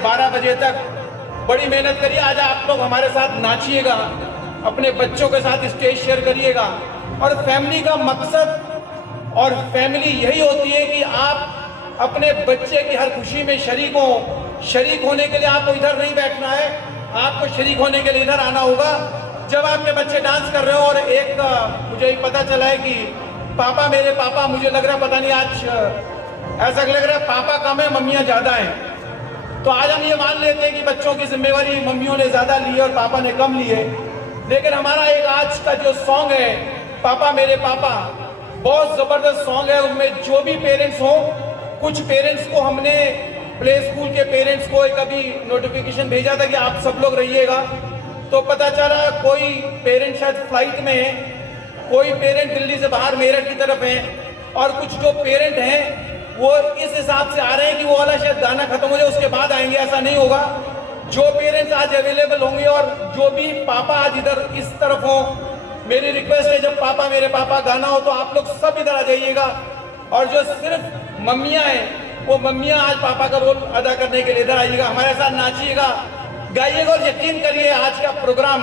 12 बजे तक बड़ी मेहनत करिए। आज आप लोग हमारे साथ नाचिएगा, अपने बच्चों के साथ स्टेज शेयर करिएगा। और फैमिली का मकसद और फैमिली यही होती है कि आप अपने बच्चे की हर खुशी में शरीक हो। शरीक होने के लिए आपको इधर नहीं बैठना है, आपको शरीक होने के लिए इधर आना होगा। जब आपके बच्चे डांस कर रहे हो और एक मुझे पता चला है कि पापा, मेरे पापा, मुझे लग रहा है पता नहीं आज ऐसा लग रहा है पापा कम है मम्मियाँ ज़्यादा हैं। तो आज हम ये मान लेते हैं कि बच्चों की जिम्मेवारी मम्मियों ने ज़्यादा ली है और पापा ने कम ली है। लेकिन हमारा एक आज का जो सॉन्ग है पापा मेरे पापा, बहुत ज़बरदस्त सॉन्ग है। उनमें जो भी पेरेंट्स हों, कुछ पेरेंट्स को हमने प्ले स्कूल के पेरेंट्स को एक अभी नोटिफिकेशन भेजा था कि आप सब लोग रहिएगा। तो पता चला कोई पेरेंट शायद फ्लाइट में है, कोई पेरेंट दिल्ली से बाहर मेरठ की तरफ है, और कुछ जो पेरेंट हैं वो इस हिसाब से आ रहे हैं कि वो वाला शायद गाना खत्म हो जाए उसके बाद आएंगे। ऐसा नहीं होगा। जो पेरेंट्स आज अवेलेबल होंगे और जो भी पापा आज इधर इस तरफ हो, मेरी रिक्वेस्ट है जब पापा मेरे पापा गाना हो तो आप लोग सब इधर आ जाइएगा। और जो सिर्फ मम्मियाँ हैं वो मम्मियाँ आज पापा का रोल अदा करने के लिए इधर आइएगा, हमारे साथ नाचिएगा, गाइएगा। और यकीन करिए आज का प्रोग्राम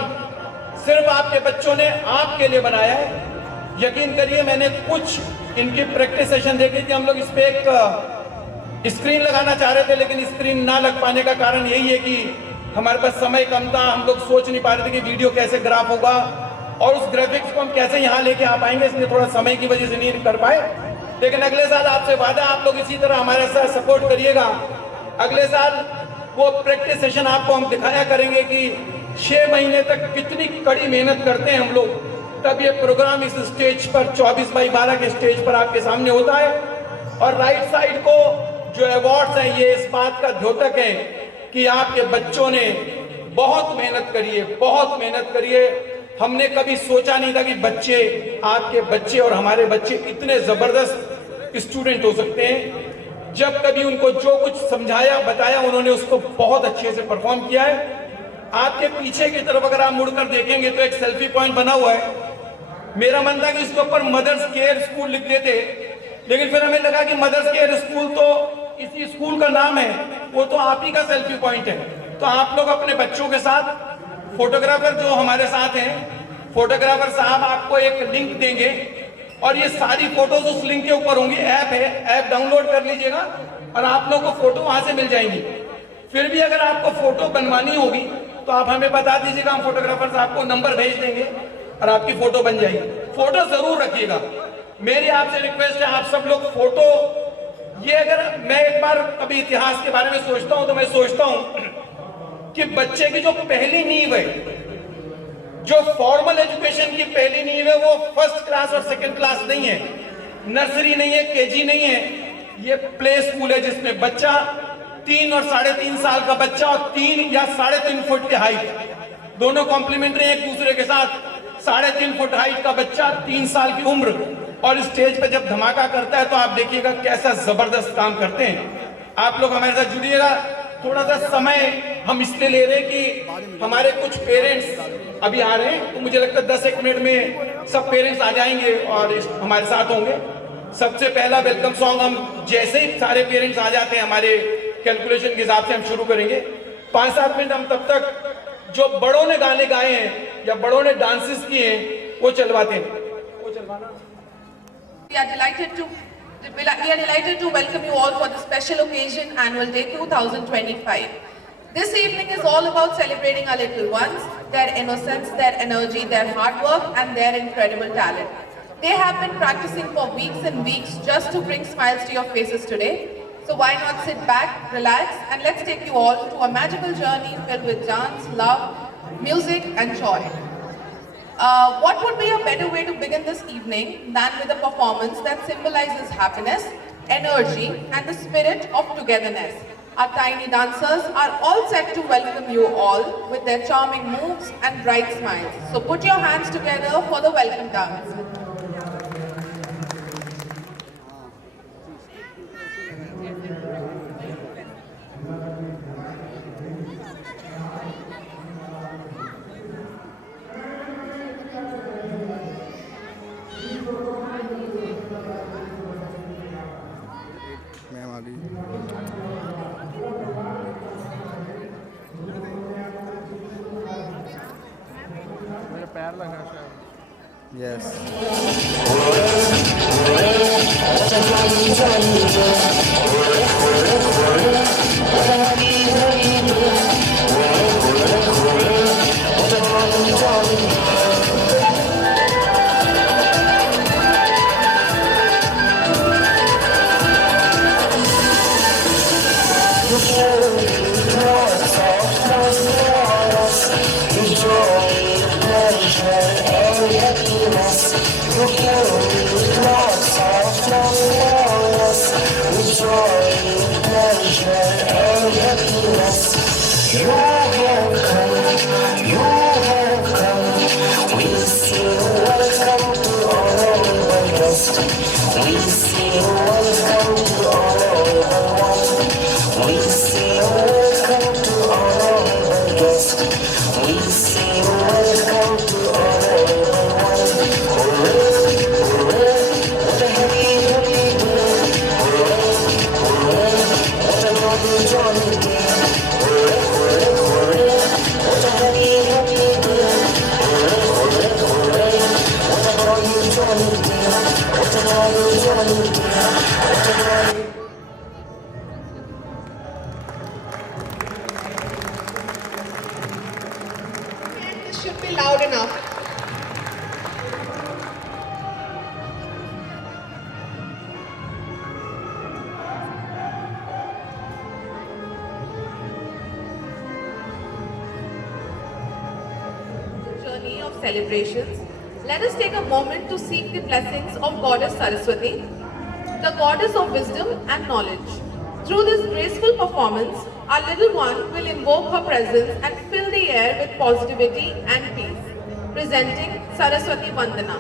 सिर्फ आपके बच्चों ने आपके लिए बनाया है। यकीन करिए, मैंने कुछ इनकी प्रैक्टिस सेशन देखे थे। हम लोग इस पे एक स्क्रीन लगाना चाह रहे थे, लेकिन स्क्रीन ना लग पाने का कारण यही है कि हमारे पास समय कम था। हम लोग सोच नहीं पा रहे थे कि वीडियो कैसे ग्राफ होगा और उस ग्राफिक्स को हम कैसे यहाँ लेके आ पाएंगे, इसलिए थोड़ा समय की वजह से नहीं कर पाए। लेकिन अगले साल आपसे वादा, आप लोग इसी तरह हमारे साथ सपोर्ट करिएगा। अगले साल वो प्रैक्टिस सेशन आपको हम दिखाया करेंगे कि 6 महीने तक कितनी कड़ी मेहनत करते हैं हम लोग, तब ये प्रोग्राम इस स्टेज पर 24x12 के स्टेज पर आपके सामने होता है। और राइट साइड को जो अवार्ड्स हैं ये इस बात का द्योतक है कि आपके बच्चों ने बहुत मेहनत करी है, बहुत मेहनत करी है। हमने कभी सोचा नहीं था कि बच्चे, आपके बच्चे और हमारे बच्चे इतने जबरदस्त स्टूडेंट हो सकते हैं। जब कभी उनको जो कुछ समझाया बताया उन्होंने उसको बहुत अच्छे से परफॉर्म किया है। आपके पीछे की तरफ अगर आप मुड़कर देखेंगे तो एक सेल्फी पॉइंट बना हुआ है। मेरा मन था कि इसके ऊपर मदर्स केयर स्कूल लिख देते, लेकिन फिर हमें लगा कि मदर्स केयर स्कूल तो इसी स्कूल का नाम है, वो तो आप ही का सेल्फी पॉइंट है। तो आप लोग अपने बच्चों के साथ, फोटोग्राफर जो हमारे साथ हैं, फोटोग्राफर साहब आपको एक लिंक देंगे और ये सारी फोटोज उस लिंक के ऊपर होंगी। ऐप है, ऐप डाउनलोड कर लीजिएगा और आप लोगों को फोटो वहां से मिल जाएंगी। फिर भी अगर आपको फोटो बनवानी होगी तो आप हमें बता दीजिएगा, हम फोटोग्राफर साहब को नंबर भेज देंगे और आपकी फोटो बन जाएगी। फोटो जरूर रखिएगा। मेरी आपसे रिक्वेस्ट है, आप सब लोग फोटो, ये अगर मैं एक बार कभी इतिहास के बारे में सोचता हूं तो मैं सोचता हूं कि बच्चे की जो पहली नींव है, जो फॉर्मल एजुकेशन की पहली नींव है, वो फर्स्ट क्लास और सेकंड क्लास नहीं है, नर्सरी नहीं है, केजी नहीं है, ये प्ले स्कूल है जिसमें बच्चा 3 और 3.5 साल का बच्चा और 3 या 3.5 फुट की हाइट, दोनों कॉम्प्लीमेंट्री एक दूसरे के साथ, 3.5 फुट हाइट का बच्चा, 3 साल की उम्र, और स्टेज पे जब धमाका करता है तो आप देखिएगा कैसा जबरदस्त काम करते हैं। आप लोग हमारे साथ जुड़िएगा। थोड़ा सा समय हम इसलिए ले रहे हैं कि हमारे कुछ पेरेंट्स अभी आ रहे हैं, तो मुझे लगता है 10-1 मिनट में सब पेरेंट्स आ जाएंगे और हमारे साथ होंगे। सबसे पहला वेलकम सॉन्ग हम जैसे ही सारे पेरेंट्स आ जाते हैं हमारे कैलकुलेशन के हिसाब से हम शुरू करेंगे। 5-7 मिनट हम तब तक जो बड़ों ने गाने गाए हैं या बड़ों ने डांसेस किए हैं वो चलवाते हैं। वो चलवाना। We are delighted to welcome you all for the special occasion Annual Day 2025. This evening is all about celebrating our little ones, their innocence, their energy, their hard work and their incredible talent. They have been practicing for weeks and weeks just to bring smiles to your faces today. So why not sit back, relax and let's take you all to a magical journey filled with dance, love, music and joy. What would be a better way to begin this evening than with a performance that symbolizes happiness, energy and the spirit of togetherness. Our tiny dancers are all set to welcome you all with their charming moves and bright smiles. So put your hands together for the welcome dance. पैर लगा शायद। Yes This should be loud enough. Journey of celebrations, let us take a moment to seek the blessings of Goddess Saraswati, the goddess of wisdom and knowledge. Through this graceful performance, our little one will invoke her presence and fill the air with positivity and peace. Presenting Saraswati Vandana.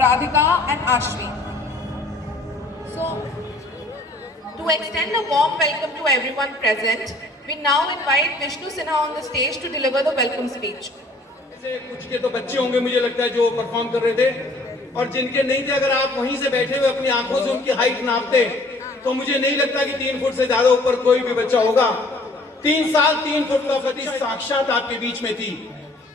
Radhika and Ashvi. So, to extend a warm welcome to everyone present, we now invite Vishnu Sinha on the stage to deliver the welcome speech. ऐसे कुछ के तो बच्चे होंगे मुझे लगता है जो परफॉर्म कर रहे थे, और जिनके नहीं थे अगर आप वहीं से बैठे हुए अपनी आंखों से उनकी हाइट नापते तो मुझे नहीं लगता कि 3 फुट से ज्यादा ऊपर कोई भी बच्चा होगा। 3 साल 3 फुट का पति साक्षात आपके बीच में थी।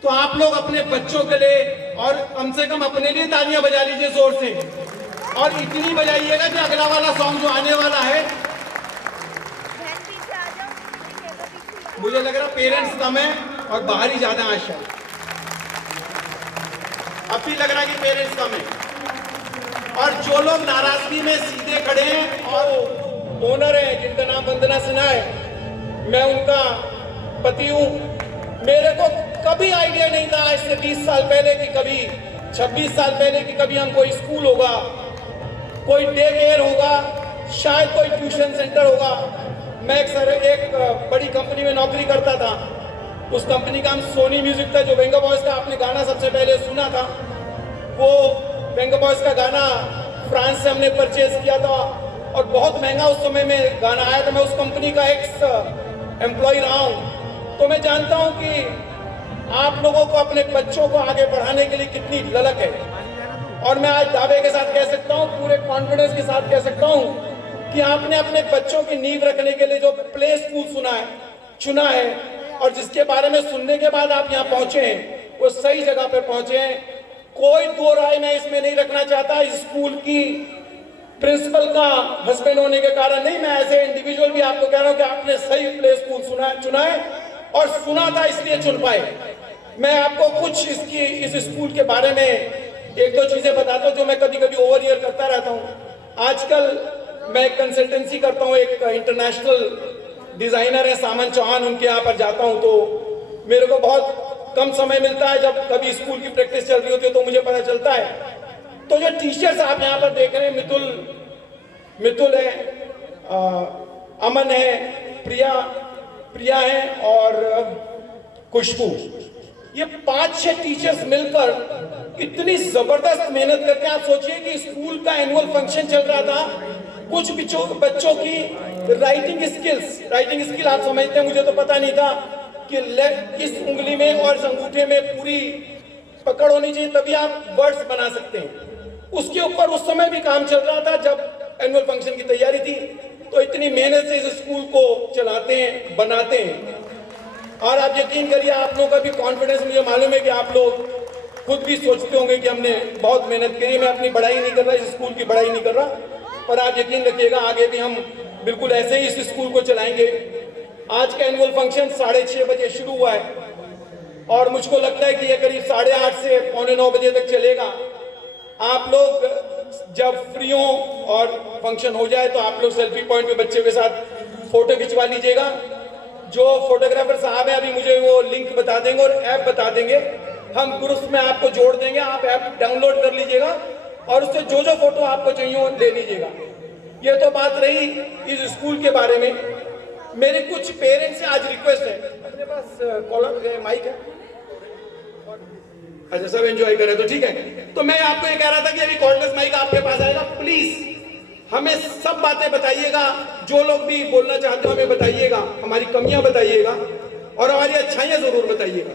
तो आप लोग अपने बच्चों के लिए और कम से कम अपने लिए तालियां बजा लीजिए जोर से, और इतनी बजाइएगा कि अगला वाला सॉन्ग जो आने वाला है, मुझे लग रहा पेरेंट्स कम है और बाहर ही ज्यादा आशा है। अब भी लग रहा है कि पेरेंट्स कम है। और जो लोग नाराजगी में सीधे खड़े हैं और ओनर है जिनका नाम वंदना सिन्हा है, मैं उनका पति हूं। मेरे को कभी आइडिया नहीं था आज से 20 साल पहले कि कभी 26 साल पहले कि कभी हम कोई स्कूल होगा, कोई डे केयर होगा, शायद कोई ट्यूशन सेंटर होगा। मैं एक बड़ी कंपनी में नौकरी करता था। उस कंपनी का नाम सोनी म्यूजिक था। जो वेंगा बॉयज का आपने गाना सबसे पहले सुना था, वो वेंगा बॉयज का गाना फ्रांस से हमने परचेज किया था और बहुत महंगा उस समय में गाना आया था। मैं उस कंपनी का एक एम्प्लॉय रहा हूँ, तो मैं जानता हूँ कि आप लोगों को अपने बच्चों को आगे बढ़ाने के लिए कितनी ललक है। और मैं आज दावे के साथ कह सकता हूँ, पूरे कॉन्फिडेंस के साथ कह सकता हूँ कि आपने अपने बच्चों की नींव रखने के लिए जो प्ले स्कूल चुना है और जिसके बारे में सुनने के बाद आप यहाँ पहुंचे हैं, वो सही जगह पे पहुंचे हैं। कोई दो राय मैं इसमें नहीं रखना चाहता। इस स्कूल की प्रिंसिपल का हस्बैंड होने के कारण नहीं, मैं ऐसे इंडिविजुअल भी आपको कह रहा हूँ कि आपने सही प्ले स्कूल चुना है और सुना था इसलिए चुन पाए। मैं आपको कुछ इस स्कूल के बारे में एक दो चीजें बताता हूँ जो मैं कभी कभी ओवर ईयर करता रहता हूँ। आजकल मैं कंसल्टेंसी करता हूँ, एक इंटरनेशनल डिजाइनर है सामन चौहान, उनके यहाँ पर जाता हूँ तो मेरे को बहुत कम समय मिलता है। जब कभी स्कूल की प्रैक्टिस चल रही होती है तो मुझे पता चलता है। तो जो टीचर्स आप यहाँ पर देख रहे हैं, मितुल है, अमन है, प्रिया है और खुशबू, ये 5-6 टीचर्स मिलकर इतनी जबरदस्त मेहनत करके, आप सोचिए कि स्कूल का एनुअल फंक्शन चल रहा था। कुछ बच्चों की राइटिंग स्किल आप समझते हैं, मुझे तो पता नहीं था कि इस उंगली में और इस अंगूठे में पूरी पकड़ होनी चाहिए तभी आप वर्ड्स बना सकते हैं। उसके ऊपर उस समय भी काम चल रहा था जब एनुअल फंक्शन की तैयारी थी। तो इतनी मेहनत से इस स्कूल को चलाते हैं, बनाते हैं। और आप यकीन करिए, आप लोगों का भी कॉन्फिडेंस, मुझे मालूम है कि आप लोग खुद भी सोचते होंगे कि हमने बहुत मेहनत करी। मैं अपनी बड़ाई नहीं कर रहा, इस स्कूल की बड़ाई नहीं कर रहा, पर आप यकीन रखिएगा आगे भी हम बिल्कुल ऐसे ही इस स्कूल को चलाएंगे। आज का एनुअल फंक्शन 6:30 बजे शुरू हुआ है और मुझको लगता है कि ये करीब 8:30 से 8:45 बजे तक चलेगा। आप लोग जब फ्री हो और फंक्शन हो जाए तो आप लोग सेल्फी पॉइंट पे बच्चे के साथ फोटो खिंचवा लीजिएगा। जो फोटोग्राफर साहब है अभी मुझे वो लिंक बता देंगे और ऐप बता देंगे, हम ग्रुप्स में आपको जोड़ देंगे। आप ऐप डाउनलोड कर लीजिएगा और उससे जो जो फोटो आपको चाहिए वो ले लीजिएगा। ये तो बात रही इस स्कूल के बारे में। मेरे कुछ पेरेंट्स से आज रिक्वेस्ट है, अपने पास कॉलर माइक है, अच्छा सब एंजॉय करें तो ठीक है। तो मैं आपको ये कह रहा था कि अभी कॉर्डलेस माइक आपके पास आएगा, प्लीज हमें सब बातें बताइएगा। जो लोग भी बोलना चाहते हो हमें बताइएगा, हमारी कमियां बताइएगा और हमारी अच्छाइयां जरूर बताइएगा।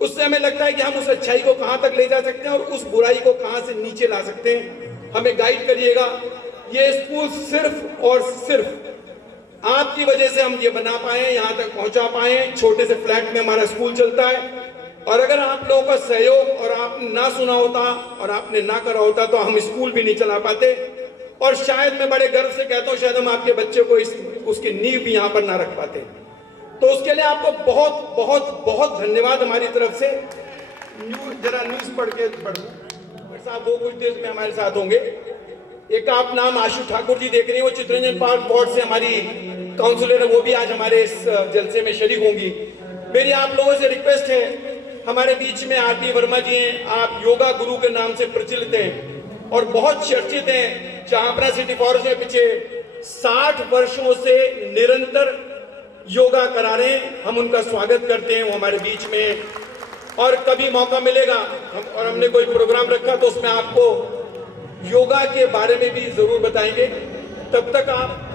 उससे हमें लगता है कि हम उस अच्छाई को कहां तक ले जा सकते हैं और उस बुराई को कहां से नीचे ला सकते हैं। हमें गाइड करिएगा। ये स्कूल सिर्फ और सिर्फ आपकी वजह से हम ये बना पाए, यहाँ तक पहुंचा पाए। छोटे से फ्लैट में हमारा स्कूल चलता है और अगर आप लोगों का सहयोग और आपने ना सुना होता और आपने ना करा होता तो हम स्कूल भी नहीं चला पाते। और शायद मैं बड़े गर्व से कहता हूँ, शायद हम आपके बच्चे को उसकी नींव भी यहाँ पर ना रख पाते। तो उसके लिए आपको बहुत बहुत बहुत धन्यवाद हमारी तरफ से। जरा न्यूज पढ़ साहब वो कुछ देर में हमारे साथ होंगे। एक आप नाम आशु ठाकुर जी देख रहे हैं, वो चित्रंजन पार्क वार्ड से हमारी काउंसलर है, वो भी आज हमारे इस जलसे में शरीक होंगी। मेरी आप लोगों से रिक्वेस्ट है, हमारे बीच में आरती वर्मा जी हैं। आप योगा गुरु के नाम से प्रचलित हैं और बहुत चर्चित हैं। जहांपरा सिटी फॉरेस्ट में पीछे 60 वर्षों से निरंतर योगा करा रहे हैं। हम उनका स्वागत करते हैं, वो हमारे बीच में। और कभी मौका मिलेगा और हमने कोई प्रोग्राम रखा तो उसमें आपको योगा के बारे में भी जरूर बताएंगे। तब तक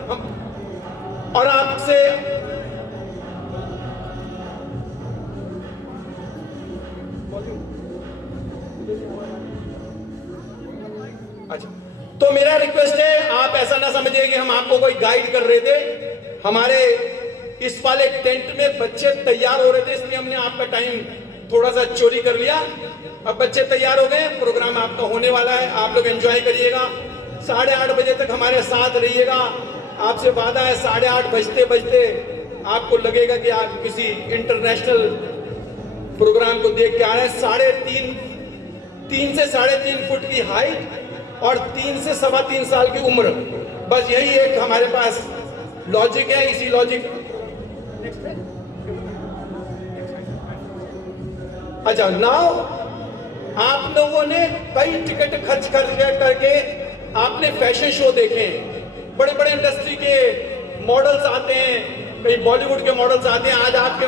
हम और आपसे अच्छा, तो मेरा रिक्वेस्ट है, आप ऐसा ना समझिए कि हम आपको कोई गाइड कर रहे थे। हमारे इस वाले टेंट में बच्चे तैयार हो रहे थे, इसलिए हमने आपका टाइम थोड़ा सा चोरी कर लिया। अब बच्चे तैयार हो गए, प्रोग्राम आपका होने वाला है, आप लोग एंजॉय करिएगा। 8:30 बजे तक हमारे साथ रहिएगा। आपसे वादा है 8:30 बजते बजते आपको लगेगा कि आप किसी इंटरनेशनल प्रोग्राम को देख के आ रहे हैं। 3 से 3.5 फुट की हाइट और 3 से 3.25 साल की उम्र, बस यही एक हमारे पास लॉजिक है। इसी लॉजिक अच्छा, नाउ आप लोगों ने कई टिकट खर्च करके आपने फैशन शो देखे हैं, बड़े बड़े इंडस्ट्री के मॉडल्स आते हैं, कई बॉलीवुड के मॉडल्स आते हैं। आज आपके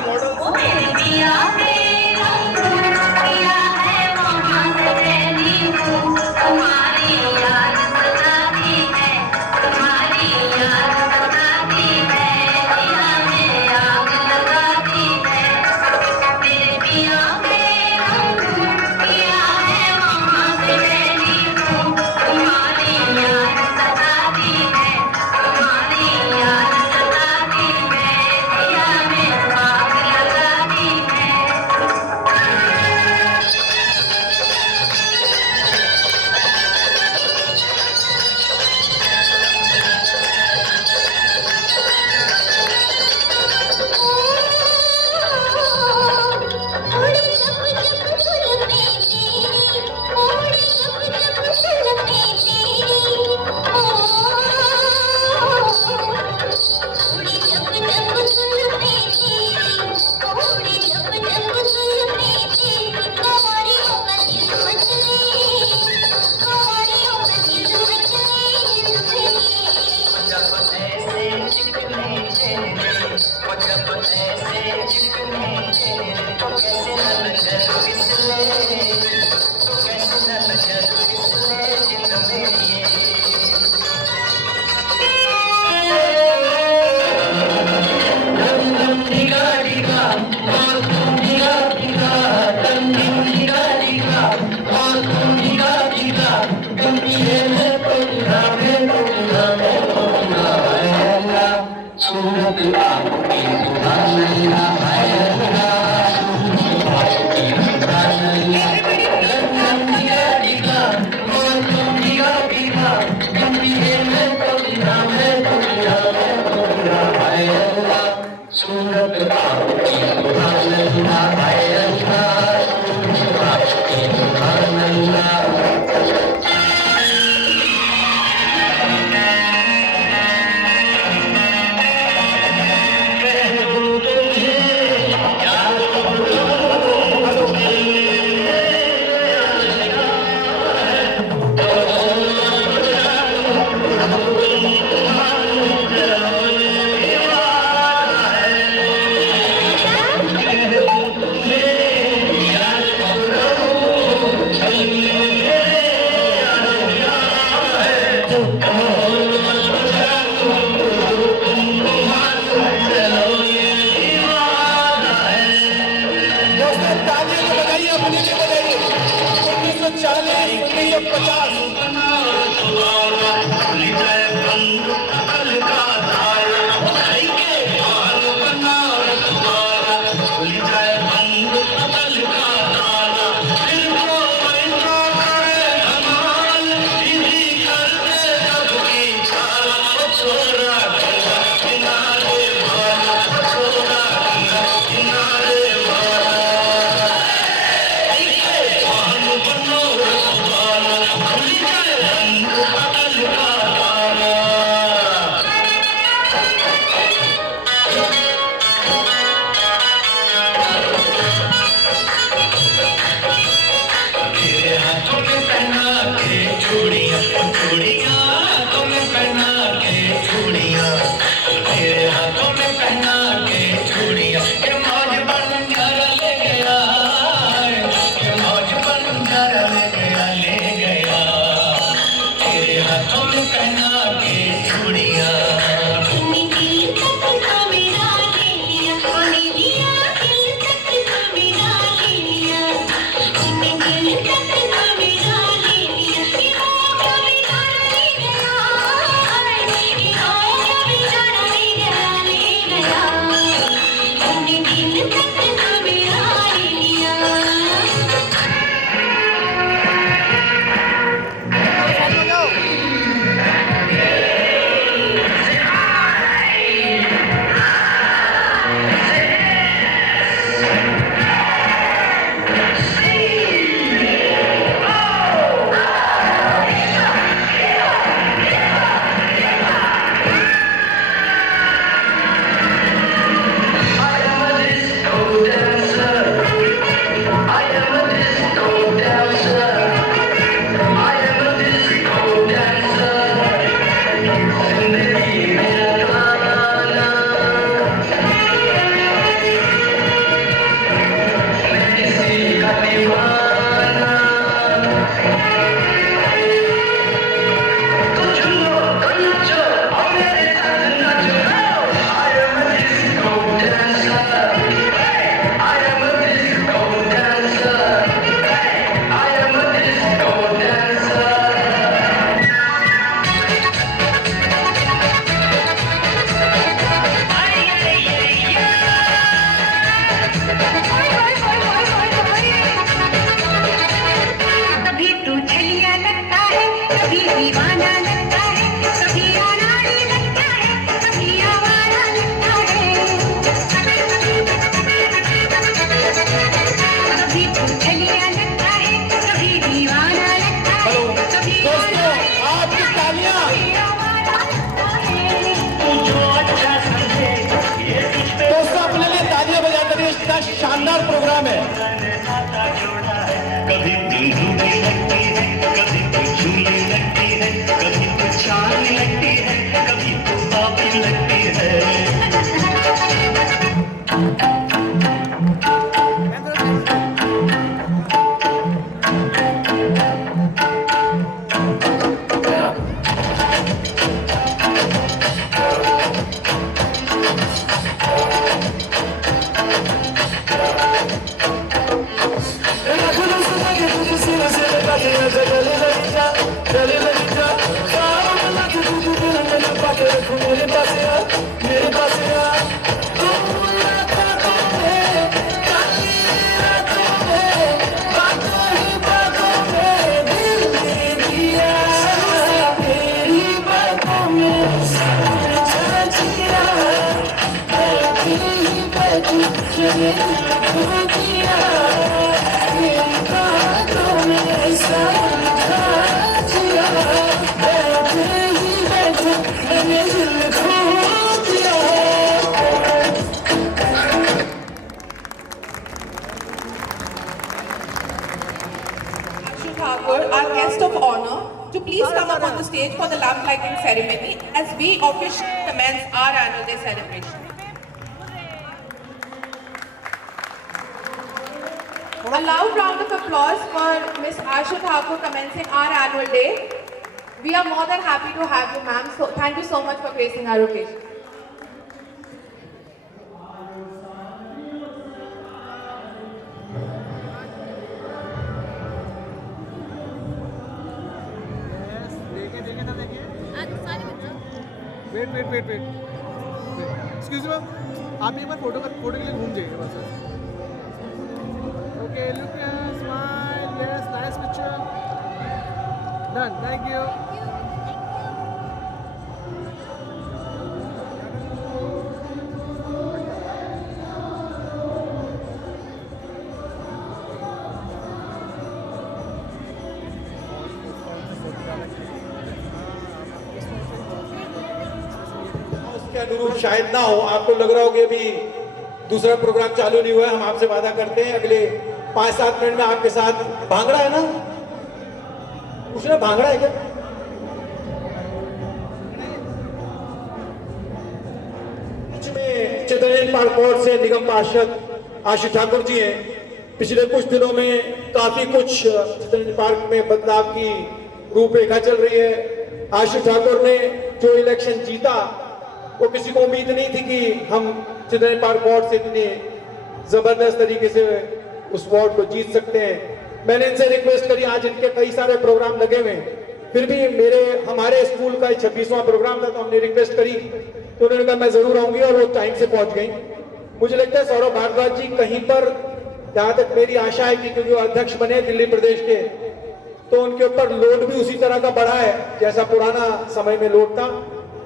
Ashu Thakur, our guest of honor, to please come up on the stage for the lamp lighting ceremony as we officially commence our annual day celebration. A loud round of applause for Miss Ashu Thakur commencing our annual day. We are more than happy to have you, ma'am. So thank you so much for gracing our occasion. Wait excuse ma'am, आप एक बार photo के लिए घूम जाइए बस. Okay, look smile, yes, nice picture, done, thank you. के अनुरूप शायद ना हो, आपको लग रहा हो कि अभी दूसरा प्रोग्राम चालू नहीं हुआ है. हम आपसे वादा करते हैं अगले 5-7 मिनट में आपके साथ. भांगड़ा है ना, पूछना भांगड़ा है क्या? बीच में चित्रंजन पार्क बोर्ड से निगम पार्षद आशु ठाकुर जी हैं. पिछले कुछ दिनों में काफी कुछ चित्रंजन पार्क में बदलाव की रूपरेखा चल रही है. आशु ठाकुर ने जो इलेक्शन जीता, वो किसी को उम्मीद नहीं थी कि हम चित्रंजन पार्क वार्ड से इतनी जबरदस्त तरीके से उस वार्ड को जीत सकते हैं. मैंने इनसे रिक्वेस्ट करी, आज इनके कई सारे प्रोग्राम लगे हुए हैं, फिर भी हमारे स्कूल का 26वां प्रोग्राम था, तो हमने रिक्वेस्ट करी तो उन्होंने कहा मैं जरूर आऊंगी, और वो टाइम से पहुंच गई. मुझे लगता है सौरभ भारद्वाज जी कहीं पर, जहां तक मेरी आशा है कि क्योंकि वो अध्यक्ष बने दिल्ली प्रदेश के, तो उनके ऊपर लोड भी उसी तरह का बढ़ा है जैसा पुराना समय में लोड था.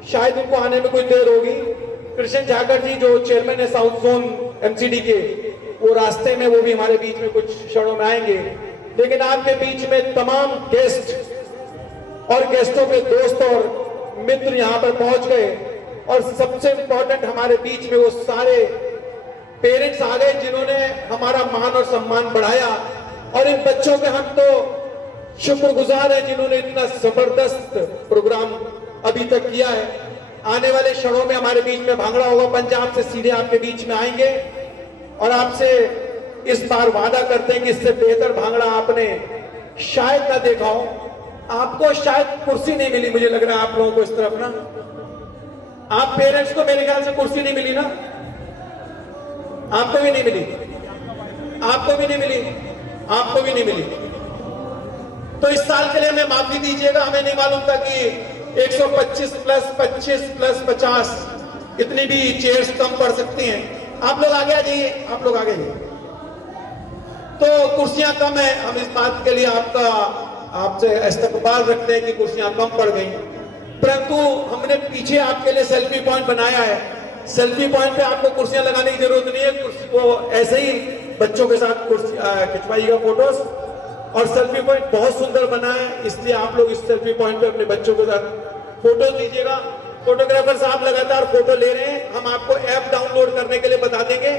शायद उनको आने में कोई देर होगी. कृष्ण झाकर जी जो चेयरमैन है साउथ जोन एमसीडी के, वो रास्ते में, वो भी हमारे बीच में कुछ क्षणों में आएंगे. लेकिन आपके बीच में तमाम गेस्ट और गेस्टों के दोस्त और मित्र यहाँ पर पहुंच गए, और सबसे इंपॉर्टेंट हमारे बीच में वो सारे पेरेंट्स आ गए जिन्होंने हमारा मान और सम्मान बढ़ाया. और इन बच्चों के हम तो शुक्रगुजार हैं जिन्होंने इतना जबरदस्त प्रोग्राम अभी तक किया है. आने वाले क्षणों में हमारे बीच में भांगड़ा होगा. पंजाब से सीधे आपके बीच में आएंगे, और आपसे इस बार वादा करते हैं कि इससे बेहतर भांगड़ा आपने शायद ना देखा हो. आपको शायद कुर्सी नहीं मिली, मुझे लग रहा है आप लोगों को इस तरफ ना, आप पेरेंट्स को मेरे ख्याल से कुर्सी नहीं मिली ना, आपको भी नहीं मिली, आपको भी नहीं मिली, आपको भी नहीं मिली. तो इस साल के लिए हमें माफी दीजिएगा, हमें नहीं मालूम था कि 125 प्लस 25 प्लस 50 इतनी भी चेयर्स कम पड़ सकती हैं. आप लोग आगे आ जाइए, आप लोग आगे जाइए. तो कुर्सियां कम है, हम इस बात के लिए आपसे इस्तकबाल रखते हैं कि कुर्सियां कम पड़ गई, परंतु हमने पीछे आपके लिए सेल्फी पॉइंट बनाया है. सेल्फी पॉइंट पे आपको कुर्सियां लगाने की जरूरत नहीं है, कुर्सी को ऐसे ही बच्चों के साथ खिंचवाइएगा फोटोज. और सेल्फी पॉइंट बहुत सुंदर बना है, इसलिए आप लोग इस सेल्फी पॉइंट पे अपने बच्चों के साथ फोटो लीजिएगा. फोटोग्राफर साहब लगातार फोटो ले रहे हैं, हम आपको ऐप डाउनलोड करने के लिए बता देंगे.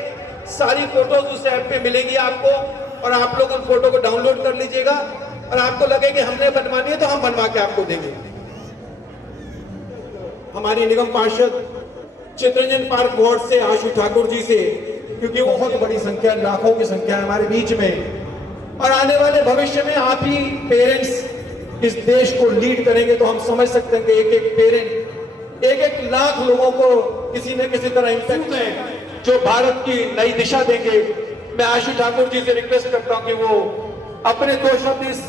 सारी फोटोज उस ऐप पे मिलेंगी आपको, और आप लोग उन फोटो को डाउनलोड कर लीजिएगा. और आपको लगे कि हमने बनवानी है तो हम बनवा के आपको देंगे. हमारी निगम पार्षद चित्रंजन पार्क वार्ड से आशु ठाकुर जी से, क्योंकि वो बहुत बड़ी संख्या, लाखों की संख्या है हमारे बीच में, और आने वाले भविष्य में आप ही पेरेंट्स इस देश को लीड करेंगे, तो हम समझ सकते हैं कि एक पेरेंट 1-1 लाख लोगों को किसी न किसी तरह इंपैक्ट में जो भारत की नई दिशा देंगे. मैं आशु ठाकुर जी से रिक्वेस्ट करता हूं कि वो अपने 2 शब्द इस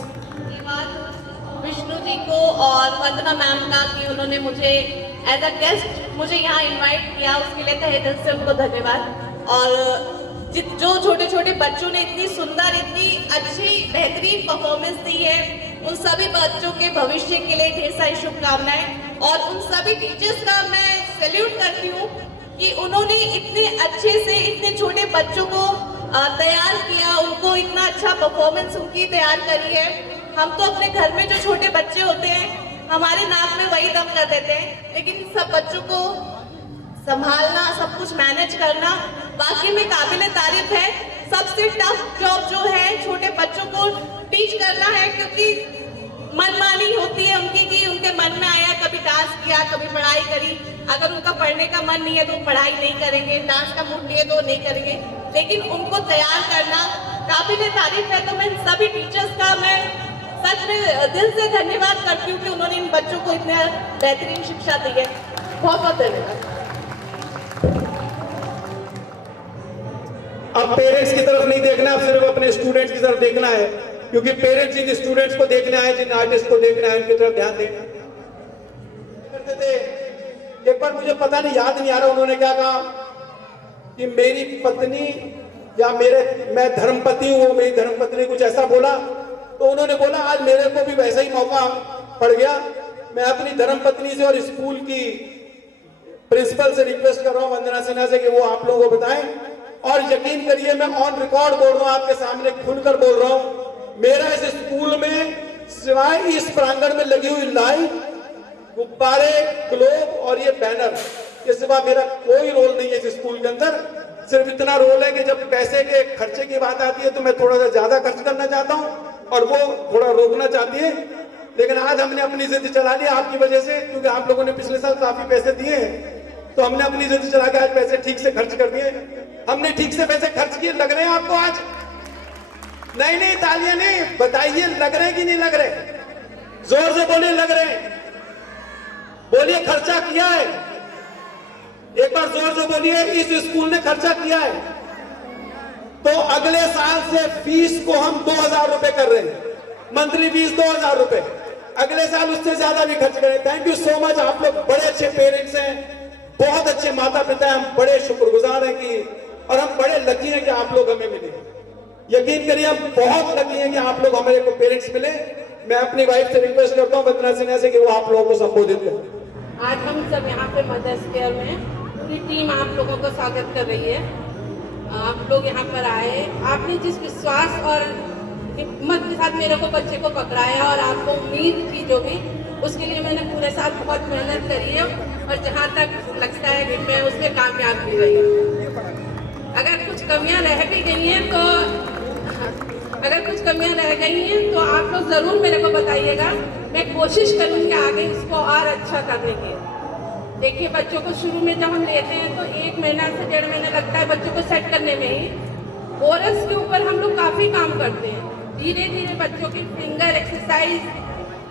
विष्णु जी को और वंदना मैम का कि उन्होंने मुझे एज अ गेस्ट मुझे यहाँ इनवाइट किया, उसके लिए तहे दिल से उनको धन्यवाद। और जो छोटे छोटे बच्चों ने इतनी सुंदर, इतनी अच्छी बेहतरीन परफॉर्मेंस दी है, उन सभी बच्चों के भविष्य के लिए ढेर सारी शुभकामनाएं। और उन सभी टीचर्स का मैं सैल्यूट करती हूँ कि उन्होंने इतने अच्छे से इतने छोटे बच्चों को तैयार किया, उनको इतना अच्छा परफॉर्मेंस उनकी तैयार करी है। हम तो अपने घर में जो छोटे बच्चे होते हैं, हमारे नाक में वही दम कर देते हैं, लेकिन सब बच्चों को संभालना, सब कुछ मैनेज करना वाकई में काबिल तारीफ है। सबसे टफ जॉब जो है छोटे बच्चों को टीच करना है, क्योंकि मनमानी होती है उनकी कि उनके मन में आया, कभी डांस किया, कभी पढ़ाई करी। अगर उनका पढ़ने का मन नहीं है तो पढ़ाई नहीं करेंगे, डांस का मूड नहीं है तो नहीं करेंगे, लेकिन उनको तैयार करना काबिल तारीफ है। तो मैं सभी टीचर्स का मैं सच में दिल से धन्यवाद करती हूँ कि उन्होंने इन बच्चों को इतने बेहतरीन शिक्षा दी है। बहुत बहुत धन्यवाद। अब पेरेंट्स की तरफ नहीं देखना, अब सिर्फ अपने स्टूडेंट्स की तरफ देखना है, क्योंकि पेरेंट्स जिन स्टूडेंट्स को देखने आए, जिन आर्टिस्ट को देखने आए, उनकी तरफ ध्यान देना करते थे। एक बार मुझे पता नहीं, याद नहीं आ रहा उन्होंने क्या कहा कि मेरी पत्नी या मैं धर्मपति हूँ, मेरी धर्मपत्नी कुछ ऐसा बोला, तो उन्होंने बोला आज मेरे को भी वैसा ही मौका पड़ गया, मैं अपनी धर्मपत्नी से और स्कूल की प्रिंसिपल से रिक्वेस्ट कर रहा हूँ, वंदना सिन्हा से, कि वो आप लोगों को बताएं। और यकीन करिए मैं ऑन रिकॉर्ड बोल रहा हूँ, आपके सामने खुलकर बोल रहा हूँ, मेरा इस स्कूल में सिवाय इस प्रांगण में लगी हुई लाइट, गुब्बारे, ग्लोब और ये बैनर, ये सिवा मेरा कोई रोल नहीं है इस स्कूल के अंदर। सिर्फ इतना रोल है कि जब पैसे के खर्चे की बात आती है तो मैं थोड़ा सा ज्यादा खर्च करना चाहता हूँ और वो थोड़ा रोकना चाहती है। लेकिन आज हमने अपनी जिद चला ली आपकी वजह से, क्योंकि आप लोगों ने पिछले साल काफी पैसे दिए हैं, तो हमने अपनी जिद चला के आज पैसे ठीक से खर्च कर दिए। हमने ठीक से पैसे खर्च किए, लग रहे हैं आपको आज? नहीं, तालियां नहीं, बताइए लग रहे हैं कि नहीं लग रहे? जोर से बोलिए लग रहे हैं, बोलिए खर्चा किया है, एक बार जोर से बोलिए इस स्कूल ने खर्चा किया है। तो अगले साल से फीस को हम 2000 रुपए कर रहे हैं, मंथली फीस 2000 रुपए, अगले साल उससे ज्यादा भी खर्च करें। थैंक यू सो मच, आप लोग बड़े अच्छे पेरेंट्स हैं, बहुत अच्छे माता पिता हैं, हम बड़े शुक्रगुजार हैं कि, और हम बड़े लकी हैं कि आप लोग हमें मिले। यकीन करिए हम बहुत लकी हैं कि आप लोग हमारे को पेरेंट्स मिले। मैं अपनी वाइफ से रिक्वेस्ट करता हूँ वंदना सिन्हा से कि वो आप लोगों को संबोधित करें। आज हम सब यहाँ पे मदर्स केयर में पूरी टीम आप लोगों का स्वागत कर रही है। आप लोग यहाँ पर आए, आपने जिस विश्वास और हिम्मत के साथ मेरे को बच्चे को पकड़ाया और आपको उम्मीद थी जो भी, उसके लिए मैंने पूरे साल बहुत मेहनत करी है और जहाँ तक लगता है कि मैं उसमें कामयाब भी रही हूँ। अगर कुछ कमियाँ रह भी गई हैं तो आप लोग ज़रूर मेरे को बताइएगा, मैं कोशिश करूँगी आगे इसको और अच्छा करने की। देखिए बच्चों को शुरू में जब हम लेते हैं तो 1 महीना से 1.5 महीना लगता है बच्चों को सेट करने में ही। कोरस के ऊपर हम लोग काफ़ी काम करते हैं, धीरे धीरे बच्चों की फिंगर एक्सरसाइज,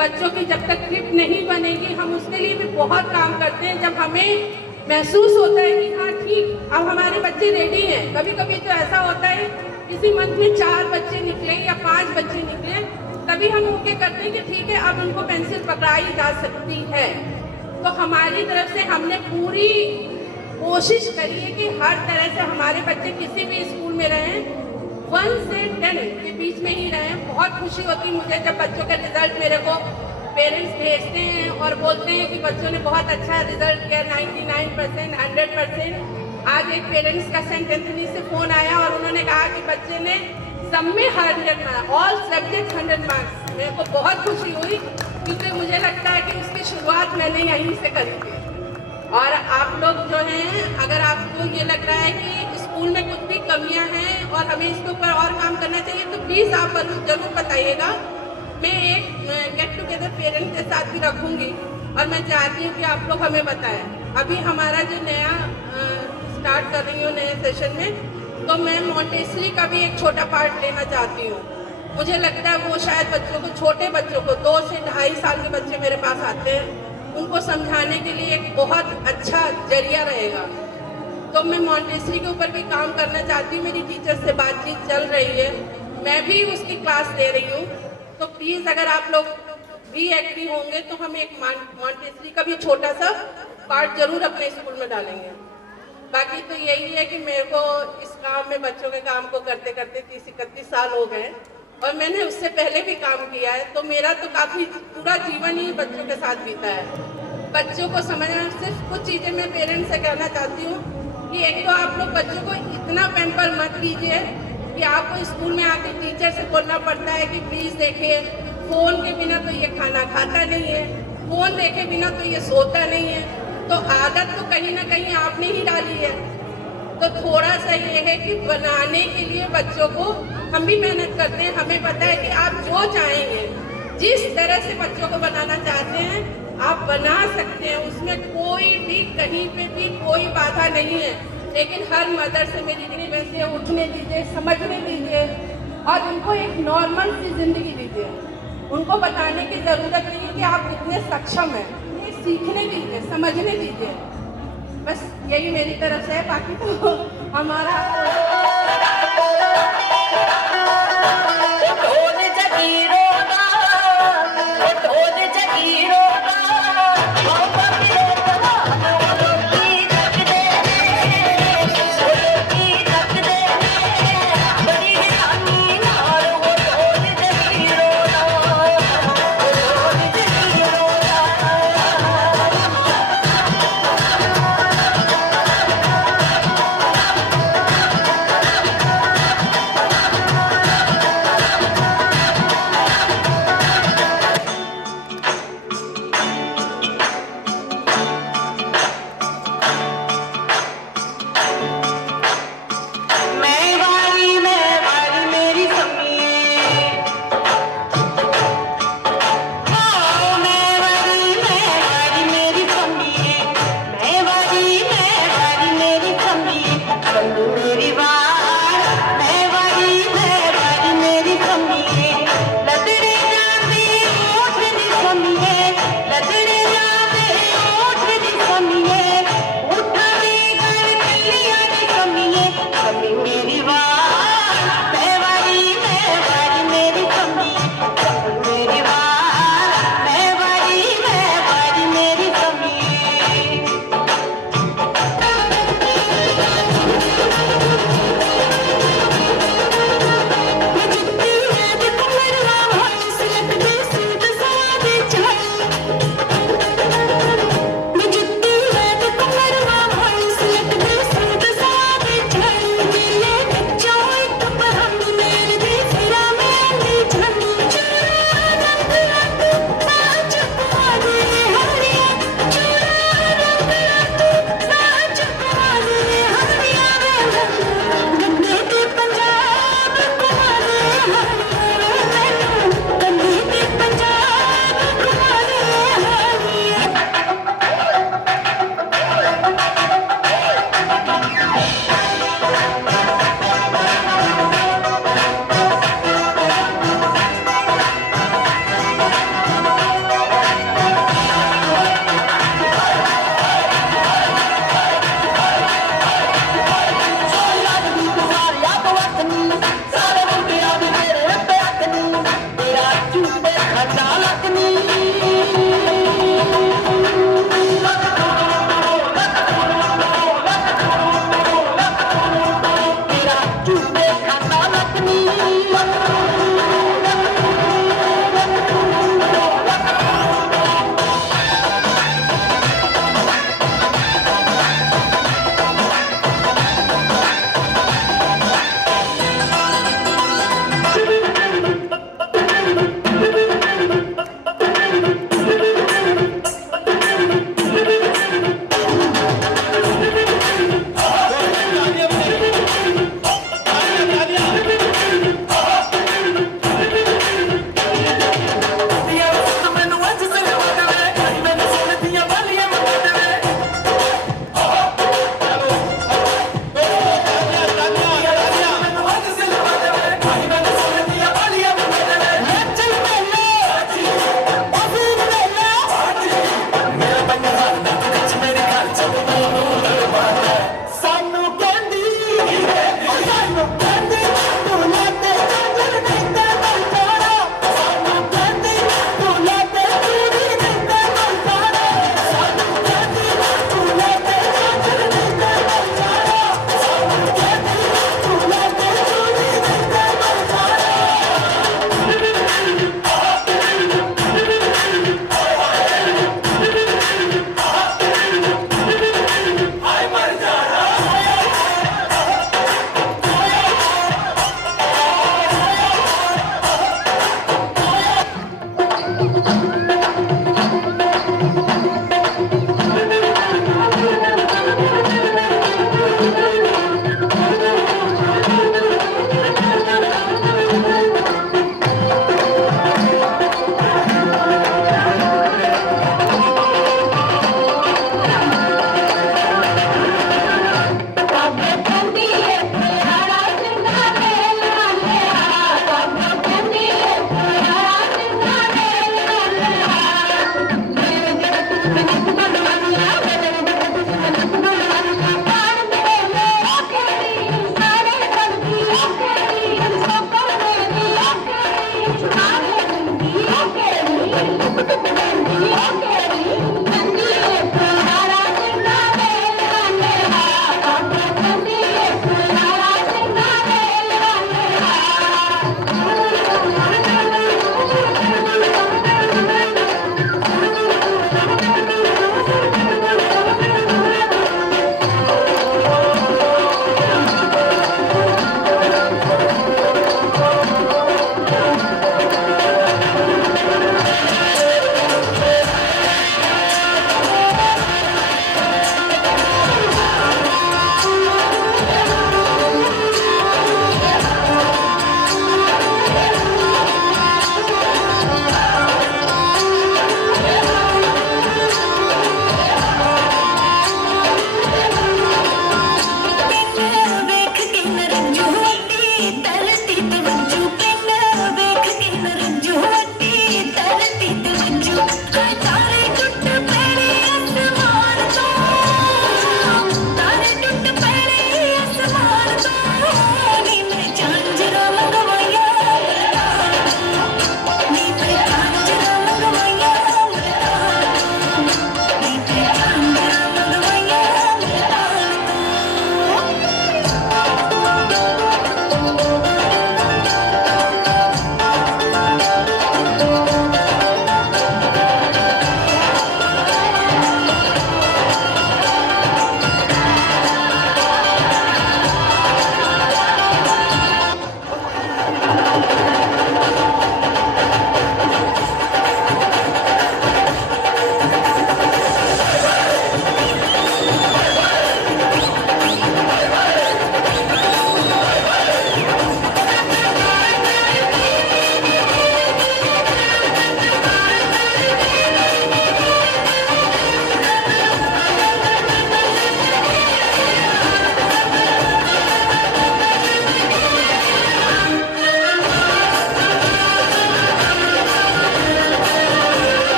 बच्चों की जब तक ग्रिप नहीं बनेगी हम उसके लिए भी बहुत काम करते हैं। जब हमें महसूस होता है कि हाँ ठीक अब हमारे बच्चे रेडी हैं, कभी कभी तो ऐसा होता है किसी मंथ में 4 बच्चे निकले या 5 बच्चे निकले, तभी हम ओके करते हैं कि ठीक है अब उनको पेंसिल पकड़ाई जा सकती है। तो हमारी तरफ से हमने पूरी कोशिश करी है कि हर तरह से हमारे बच्चे किसी भी स्कूल में रहें 1 से 10 के बीच में ही रहें। बहुत खुशी होती है मुझे जब बच्चों का रिजल्ट मेरे को पेरेंट्स भेजते हैं और बोलते हैं कि बच्चों ने बहुत अच्छा रिजल्ट किया, 99%, 100%। आज एक पेरेंट्स का सेंट एंथनी से फ़ोन आया और उन्होंने कहा कि बच्चे ने सब में 100 मार्क्स, ऑल सब्जेक्ट 100 मार्क्स। मेरे को बहुत खुशी हुई क्योंकि मुझे लगता है कि उसकी शुरुआत मैंने यहीं से करी थी। और आप लोग जो हैं, अगर आपको ये लग रहा है कि स्कूल में कुछ भी कमियां हैं और हमें इसके ऊपर और काम करना चाहिए तो प्लीज़ आप ज़रूर बताइएगा। मैं एक गेट टुगेदर पेरेंट के साथ भी रखूँगी और मैं चाहती हूँ कि आप लोग हमें बताएं। अभी हमारा जो नया स्टार्ट कर रही हूँ नए सेशन में, तो मैं मॉन्टेसरी का भी एक छोटा पार्ट लेना चाहती हूँ। मुझे लगता है वो शायद बच्चों को, छोटे बच्चों को 2 से 2.5 साल के बच्चे मेरे पास आते हैं, उनको समझाने के लिए एक बहुत अच्छा जरिया रहेगा। तो मैं मॉन्टेसरी के ऊपर भी काम करना चाहती हूँ। मेरी टीचर से बातचीत चल रही है, मैं भी उसकी क्लास ले रही हूँ। तो प्लीज़ अगर आप लोग भी एग्री होंगे तो हम एक मॉन्टेसरी का भी छोटा सा पार्ट जरूर अपने स्कूल में डालेंगे। बाकी तो यही है कि मेरे को इस काम में, बच्चों के काम को करते करते 30-31 साल हो गए और मैंने उससे पहले भी काम किया है, तो मेरा तो काफ़ी पूरा जीवन ही बच्चों के साथ बीता है। बच्चों को समझना, सिर्फ कुछ चीज़ें मैं पेरेंट्स से कहना चाहती हूँ कि एक तो आप लोग बच्चों को इतना पैम्पर मत कीजिए कि आपको स्कूल में आके टीचर से बोलना पड़ता है कि प्लीज़ देखिए, फ़ोन के बिना तो ये खाना खाता नहीं है, फ़ोन देखे बिना तो ये सोता नहीं है। तो आदत तो कहीं ना कहीं आपने ही डाली है। तो थोड़ा सा ये है कि बनाने के लिए बच्चों को हम भी मेहनत करते हैं, हमें पता है कि आप जो चाहेंगे, जिस तरह से बच्चों को बनाना चाहते हैं आप बना सकते हैं, उसमें कोई भी कहीं पे भी कोई बाधा नहीं है। लेकिन हर मदर से मेरी रिक्वेस्ट है, उठने दीजिए, समझने दीजिए और उनको एक नॉर्मल सी जिंदगी दीजिए। उनको बताने की ज़रूरत नहीं है कि आप कितने सक्षम हैं, ये सीखने दीजिए, समझने दीजिए। बस यही मेरी तरफ से है, बाकी तो हमारा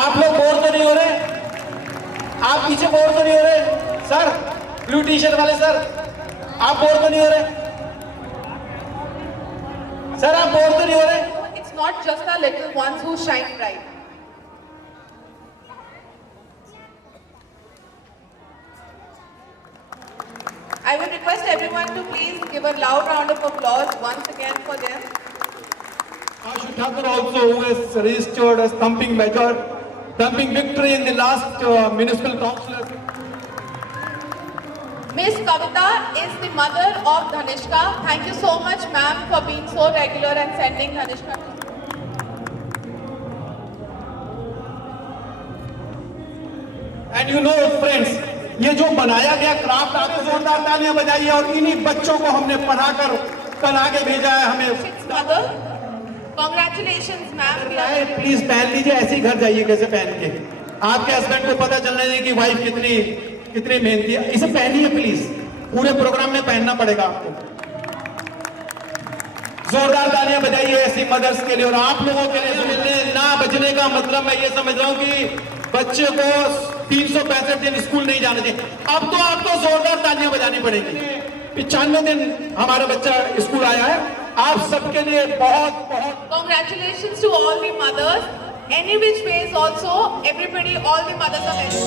आप लोग बोर तो नहीं हो रहे? आप पीछे बोर तो नहीं हो रहे? सर, ब्लू टी शर्ट वाले सर, आप बोर तो नहीं हो रहे? सर, आप बोर तो नहीं हो रहे? It's not just our little ones who shine bright. I would request everyone to please give a loud round of applause once again for them. Ashu Thakur also, who has registered a thumping victory in the last municipal council. Miss Kavita is the mother of Dhanishka. Thank you so much, ma'am, for being so regular and sending Dhanishka. And you know, friends, ये जो बनाया गया craft, आपको जोरदार तालियां बजाइए। और इन्हीं बच्चों को हमने पढ़ाकर कल आगे भेजा है हमें। Mother, congratulations, ma'am. प्लीज पहन लीजिए, ऐसे ही घर जाइए कैसे पहन के। आपके हस्बैंड को पता चलना चाहिए कि वाइफ कितनी मेहनती है। इसे पहनिए प्लीज, पूरे प्रोग्राम में पहनना पड़ेगा आपको। जोरदार तालियां बजाइए ऐसी मदर्स के लिए और आप लोगों के लिए। मिलने ना बचने का मतलब मैं ये समझ रहा हूँ कि बच्चे को 365 दिन स्कूल नहीं जाना चाहिए। अब तो आपको जोरदार तालियां बजानी पड़ेगी। 95 दिन हमारा बच्चा स्कूल आया है। आप सबके लिए बहुत बहुत Congratulations to all the mothers. Any which ways also, everybody, all the mothers are very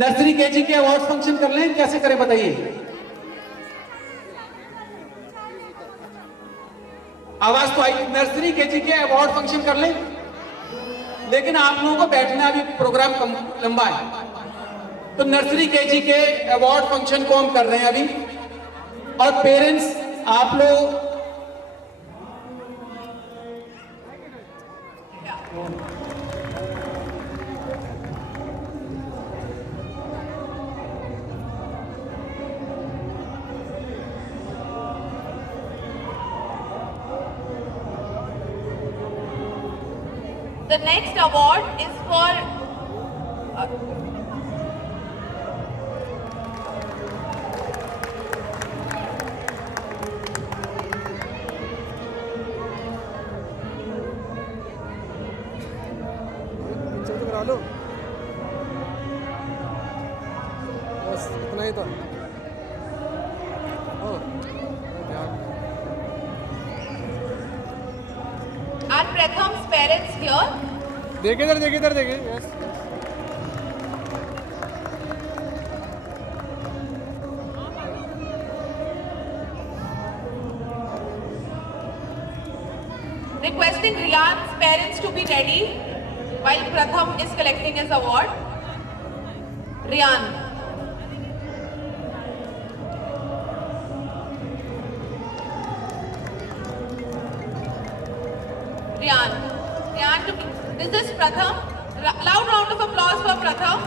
nursery KG के अवार्ड फंक्शन कर लें, कैसे करें बताइए। आवाज तो आई। नर्सरी केजी के अवार्ड फंक्शन कर लें, लेकिन आप लोगों को बैठना, अभी प्रोग्राम लंबा है। तो नर्सरी केजी के अवार्ड फंक्शन को हम कर रहे हैं अभी। और पेरेंट्स, आप लोग The next award is for picture तो करा लो, बस इतना ही था। ओ, ध्यान। our Pratham's parents here. देखिए इधर, देखिए इधर, देखिए। Yes. Requesting Riyan's parents to be ready while Pratham is collecting his award. Riyan. Riyan. Riyan to be. This is Pratham. Loud round of applause for Pratham.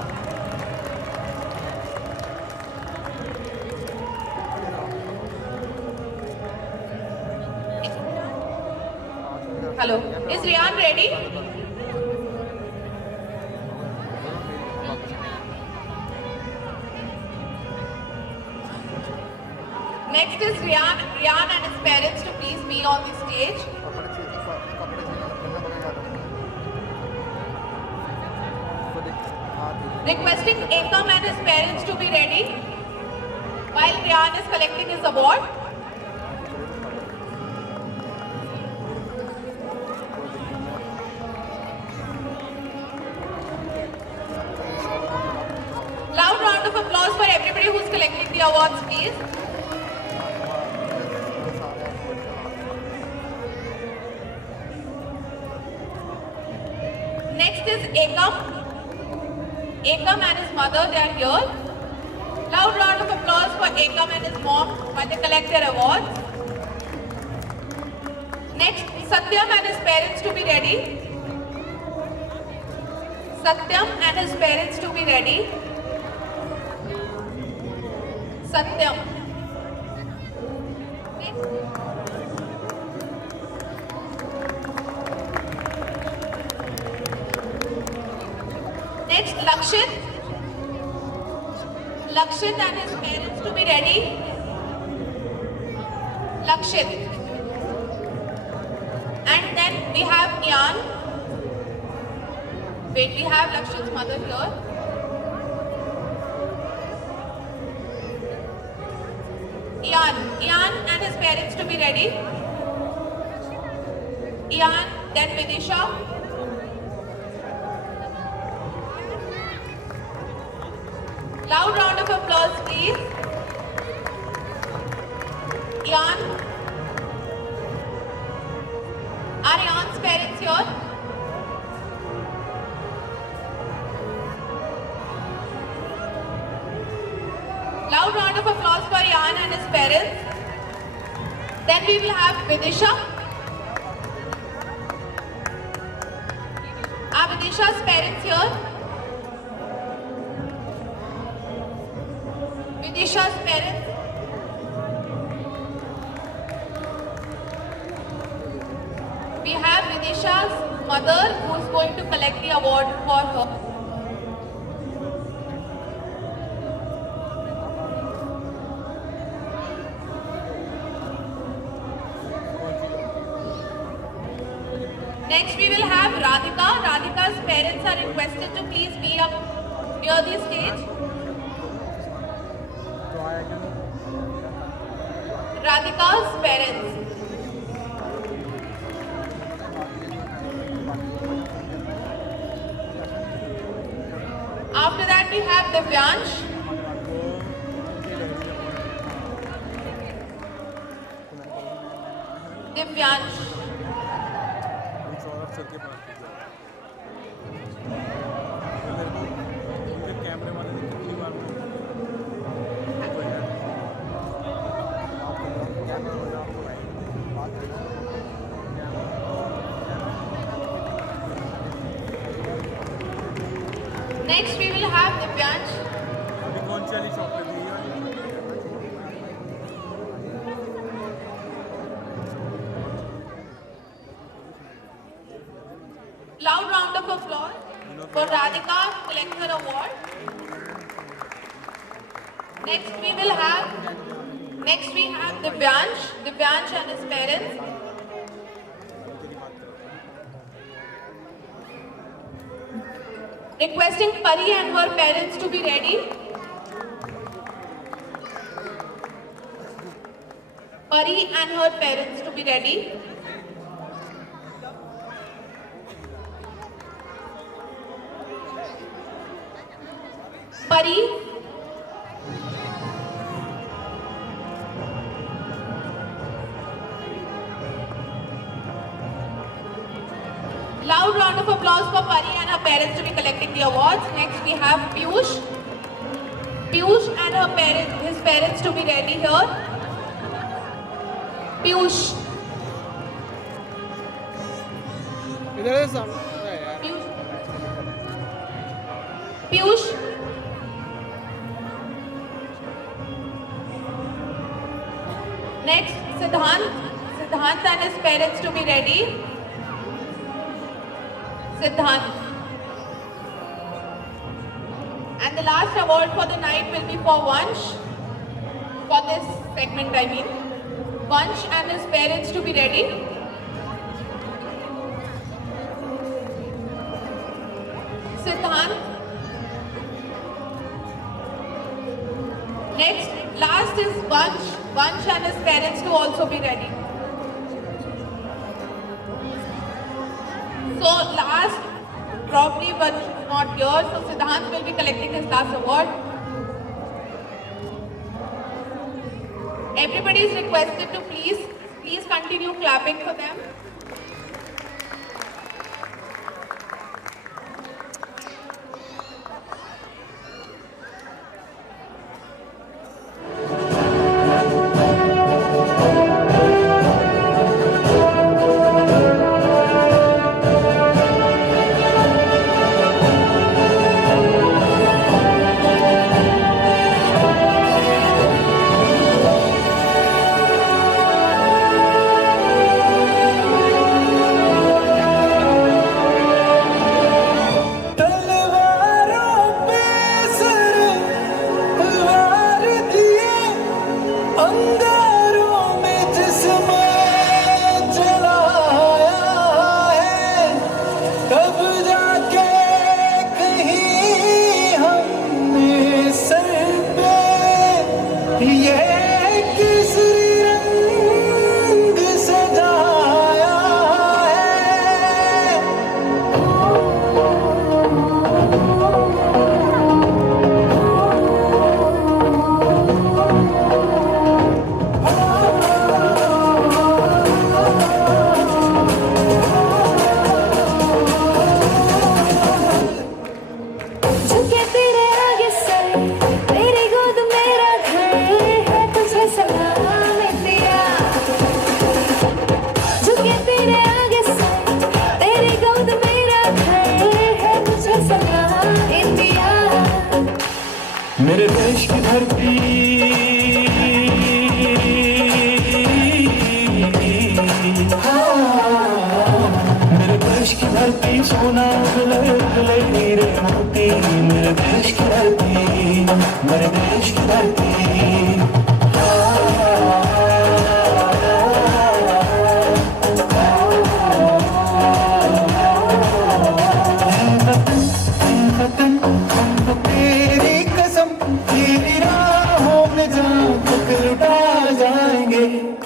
Hello. Is Riyan ready? Next is Riyan and his parents to please be on the stage. Requesting Ekam and his parents to be ready while Riyan is collecting his award. Loud round of applause for everybody who's collecting the awards, please. Next is Ekam. Ekam and his mother, they are here. Loud round of applause for Ekam and his mom while they collect their awards. Next, Satyam and his parents to be ready. Satyam and his parents to be ready. Satyam. Next, Lakshit. Lakshit and his parents to be ready. Lakshit. And then we have Ian. Wait, we have Lakshit's mother here. Ian and his parents to be ready. Ian, then Vidisha. Loud round of applause, please. Ian. Are Ian's parents here? Loud round of applause for Ian and his parents. Then we will have Vidisha. Are Vidisha's parents here? Vidisha's parents. We have Vidisha's mother who is going to collect the award for her. Next we will have Radhika. Radhika's parents are requested to please be up near the stage. Radhika's parents. After that we have Divyansh. Divyansh. कैमरे वाले ने कितनी बार Next we will have Divyansh. अभी कौन सी वाली chocolate ली है? for Radhika to collect her award. Next we have Divyansh and his parents. Requesting Pari and her parents to be ready. Pari and her parents to be ready. Pari. Loud round of applause for Pari and her parents to be collecting the awards. Next we have Piyush. Piyush and his parents to be ready here. Piyush. इधर है सामने यार Piyush. Next, Siddhant and his parents to be ready. Siddhant. And the last award for the night will be for Vansh. For this segment, I mean. Vansh and his parents to be ready. Siddhant. Next, last is Vansh and his parents to also be ready. So last, probably Vansh is not here, so Siddhant will be collecting his last award. Everybody is requested to please continue clapping for them. मेरे देश की धरती मेरे देश की धरती सोना गले गले हीरे मोती मेरे देश की धरती मेरे देश की धरती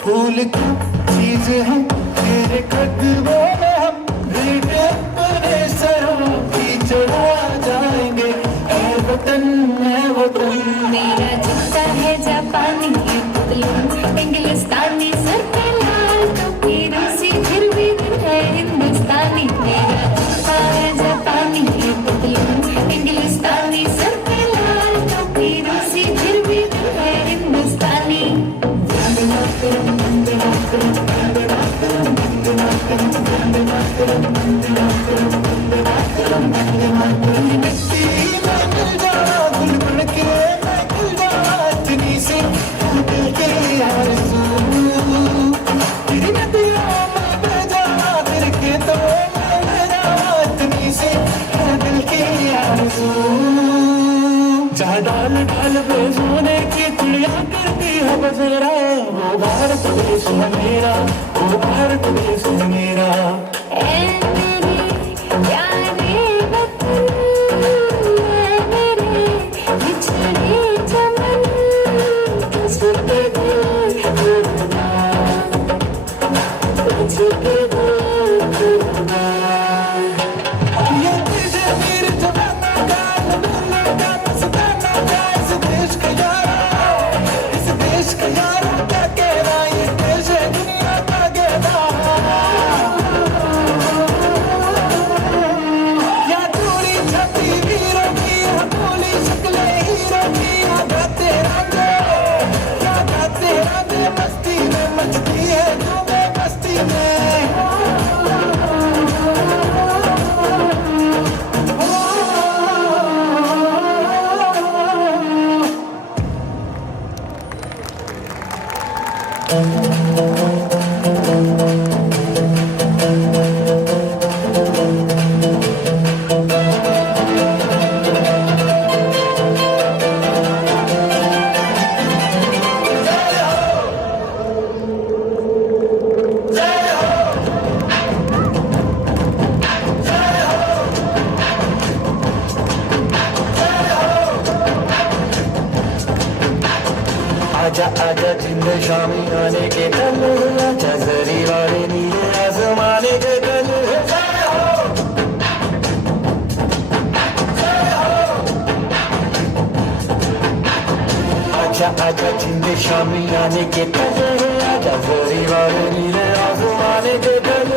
फूल की चीज है तेरे कदमों में हम भेंट अपने सरों की चढ़ा जाएंगे ऐ वतन मेरा जूता है जापानी ये पतलून इंग्लिस्तानी सर पे लाल टोपी रूसी फिर भी दिल है हिंदुस्तानी मेरा जूता है जापानी ये पतलून इंग्लिस्तानी सर पे लाल टोपी रूसी फिर भी दिल है हिंदुस्तानी दिल के आरज़ू चाह डाल डाल पे सोने की चिड़िया करती है बसेरा। वो भारत देश है मेरा, वो भारत देश है मेरा। ऐ मेरे प्यारे वतन, ऐ मेरे बिछड़े चमन, तुझके दिल कुर्बान, तुझके दिल कुर्बान। ये तुझे वीर जवाना का नमूना का मस्ताना का इस देश का यारा, इस देश का यारा क्या कहना, ये देश है दुनिया का गहना। या चोरी छाती वीरों की, या बोली शक्लें हीरों की, या गाते रांझे मस्ती में मचती है जो मैं मस्ती में। आजा आजा जिंद शामी आने के कल, आजा जरी वाले नीले आसमाने के कल। आजा आजा जिंद शामी आने के कल, आजा जरी वाले नीले आसमाने के कल।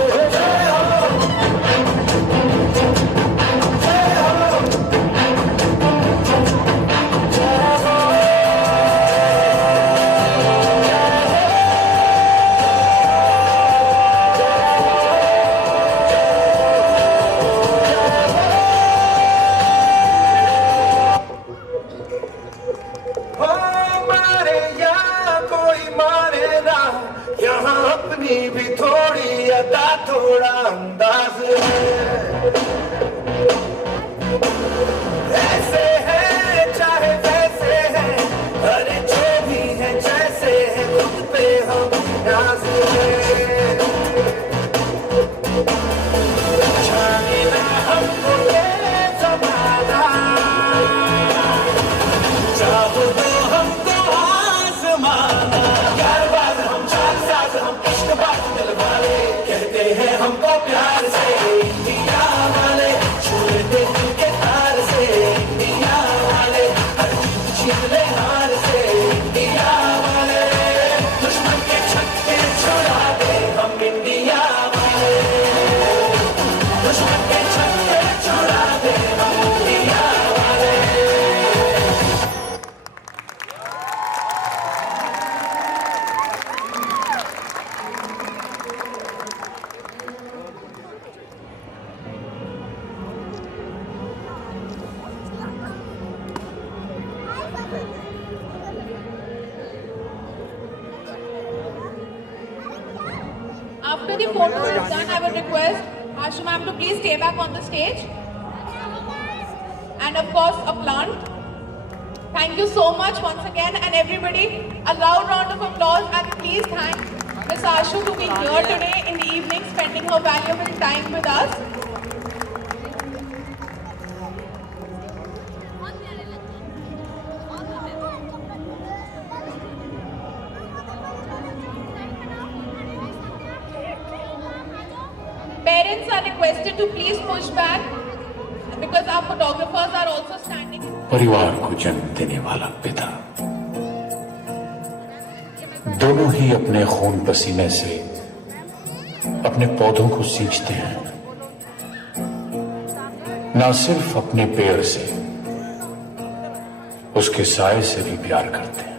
अपनी भी थोड़ी अदा थोड़ा अंदाज है, ऐसे है चाहे वैसे है, अरे जो भी है जैसे है खुद पे हम नाज है। जाने ना हमको ये ज़माना, चाहो तो हमको आसमाना। यारबाज हम चालसाज हम इश्कबाज दिल वाले, कहते हैं हमको प्यार से इंडिया वाले, छू लेते दिल के तार से इंडिया वाले, हर जीत छीन ले हार से इंडिया वाले, दुश्मन के छक्के छुड़ा दे हम इंडिया वाले, दुश्मन के छक्के छुड़ा दे हम इंडिया वाले। After the photo is done, I would request Ashu ma'am to please stay back on the stage. And of course, a plant. Thank you so much once again, and everybody, a loud round of applause, and please thank Miss Ashu for being here today in the evening, spending her valuable time with us. Parents are requested to please push back because our photographers are also standing. परिवार को जन्म देने वाला पिता दोनों ही अपने खून पसीने से अपने पौधों को सींचते हैं, ना सिर्फ अपने पेड़ से, उसके साए से भी प्यार करते हैं,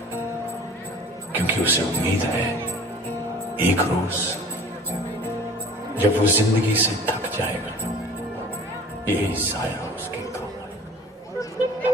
क्योंकि उसे उम्मीद है एक रोज जब वो जिंदगी से थक जाएगा, यही साया उसके काम आएगा।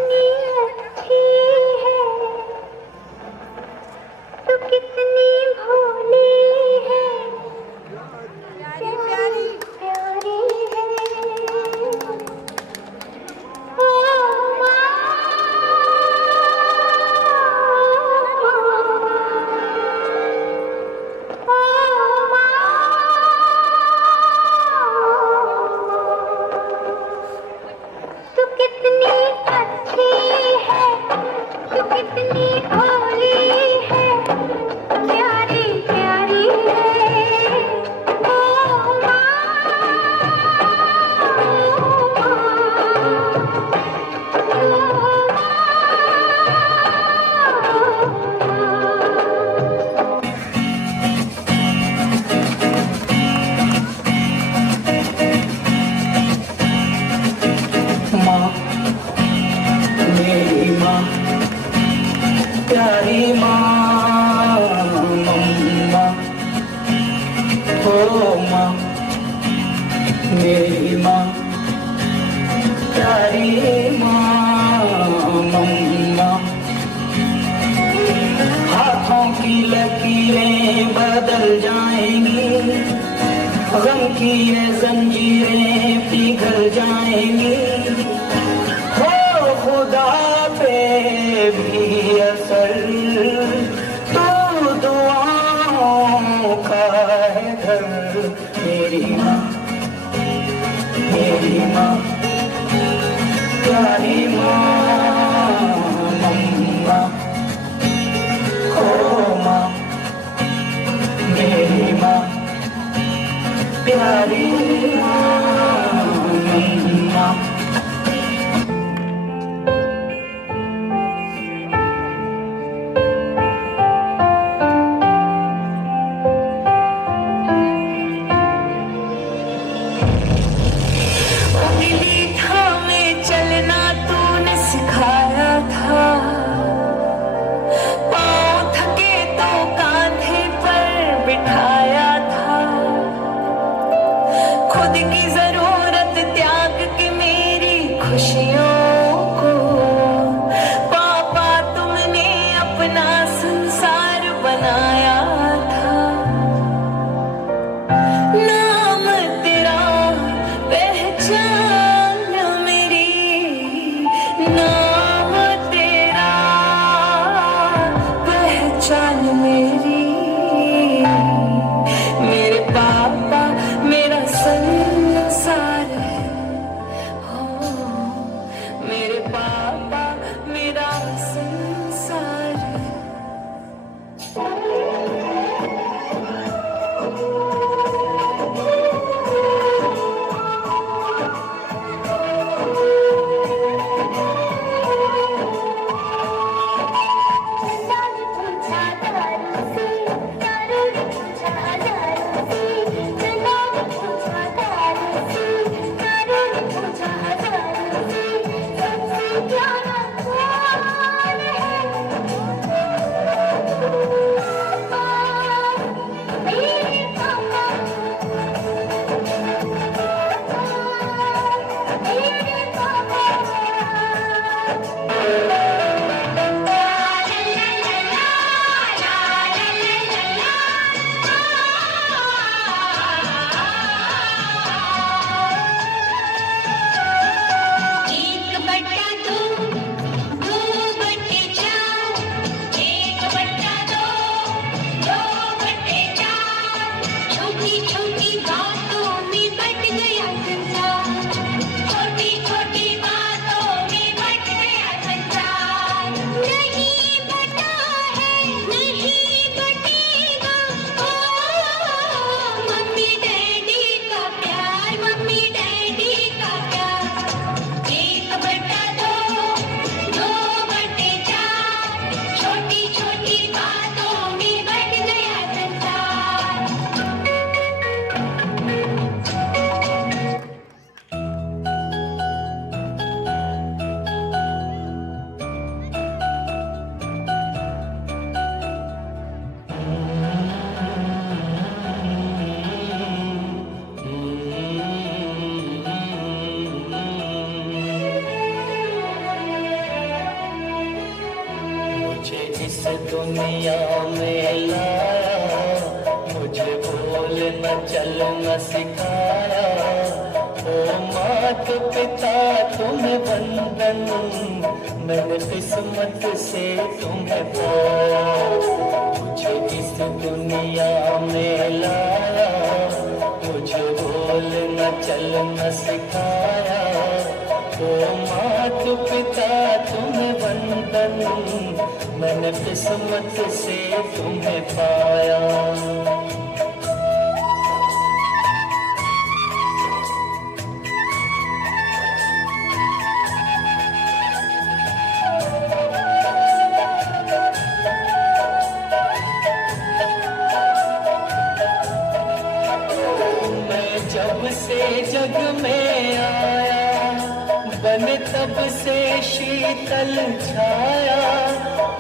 प्यारी माँ मम्मा, ओ माँ मेरी माँ, प्यारी माँ मम्मा। हाथों की लकीरें बदल जाएंगी, गम की ये जंजीरें पिघल जाएंगी, हो खुदा पे भी असर तो दुआओं का है घर। मेरी माँ, मेरी माँ, प्यारी माँ मम्मा, ओ माँ मेरी माँ, प्यारी माँ मम्मा। उंगली थामे चलना तूने सिखाया था, पाँव थके तो कांधे पर बिठाया था, खुद की जरूरत त्याग के मेरी खुशियों को पापा तुमने अपना संसार बनाया था। नाम तेरा पहचान मेरी, नाम तेरा पहचान मेरी, मेरे पापा मेरा संसार है, हो मेरे पापा मेरा संसार है। दुनिया में लाया, मुझे बोलना चलना सिखाया, ओ मात पिता तुम्हें वंदन, मैंने किस्मत से तुम्हें पाया। मुझे इस दुनिया में लाया, मुझे बोलना चलना सिखाया, ओ मात पिता तुम्हें वंदन, मैंने किस्मत से तुम्हें पाया। मैं जब से जग में आया, बन तब से शीतल छाया,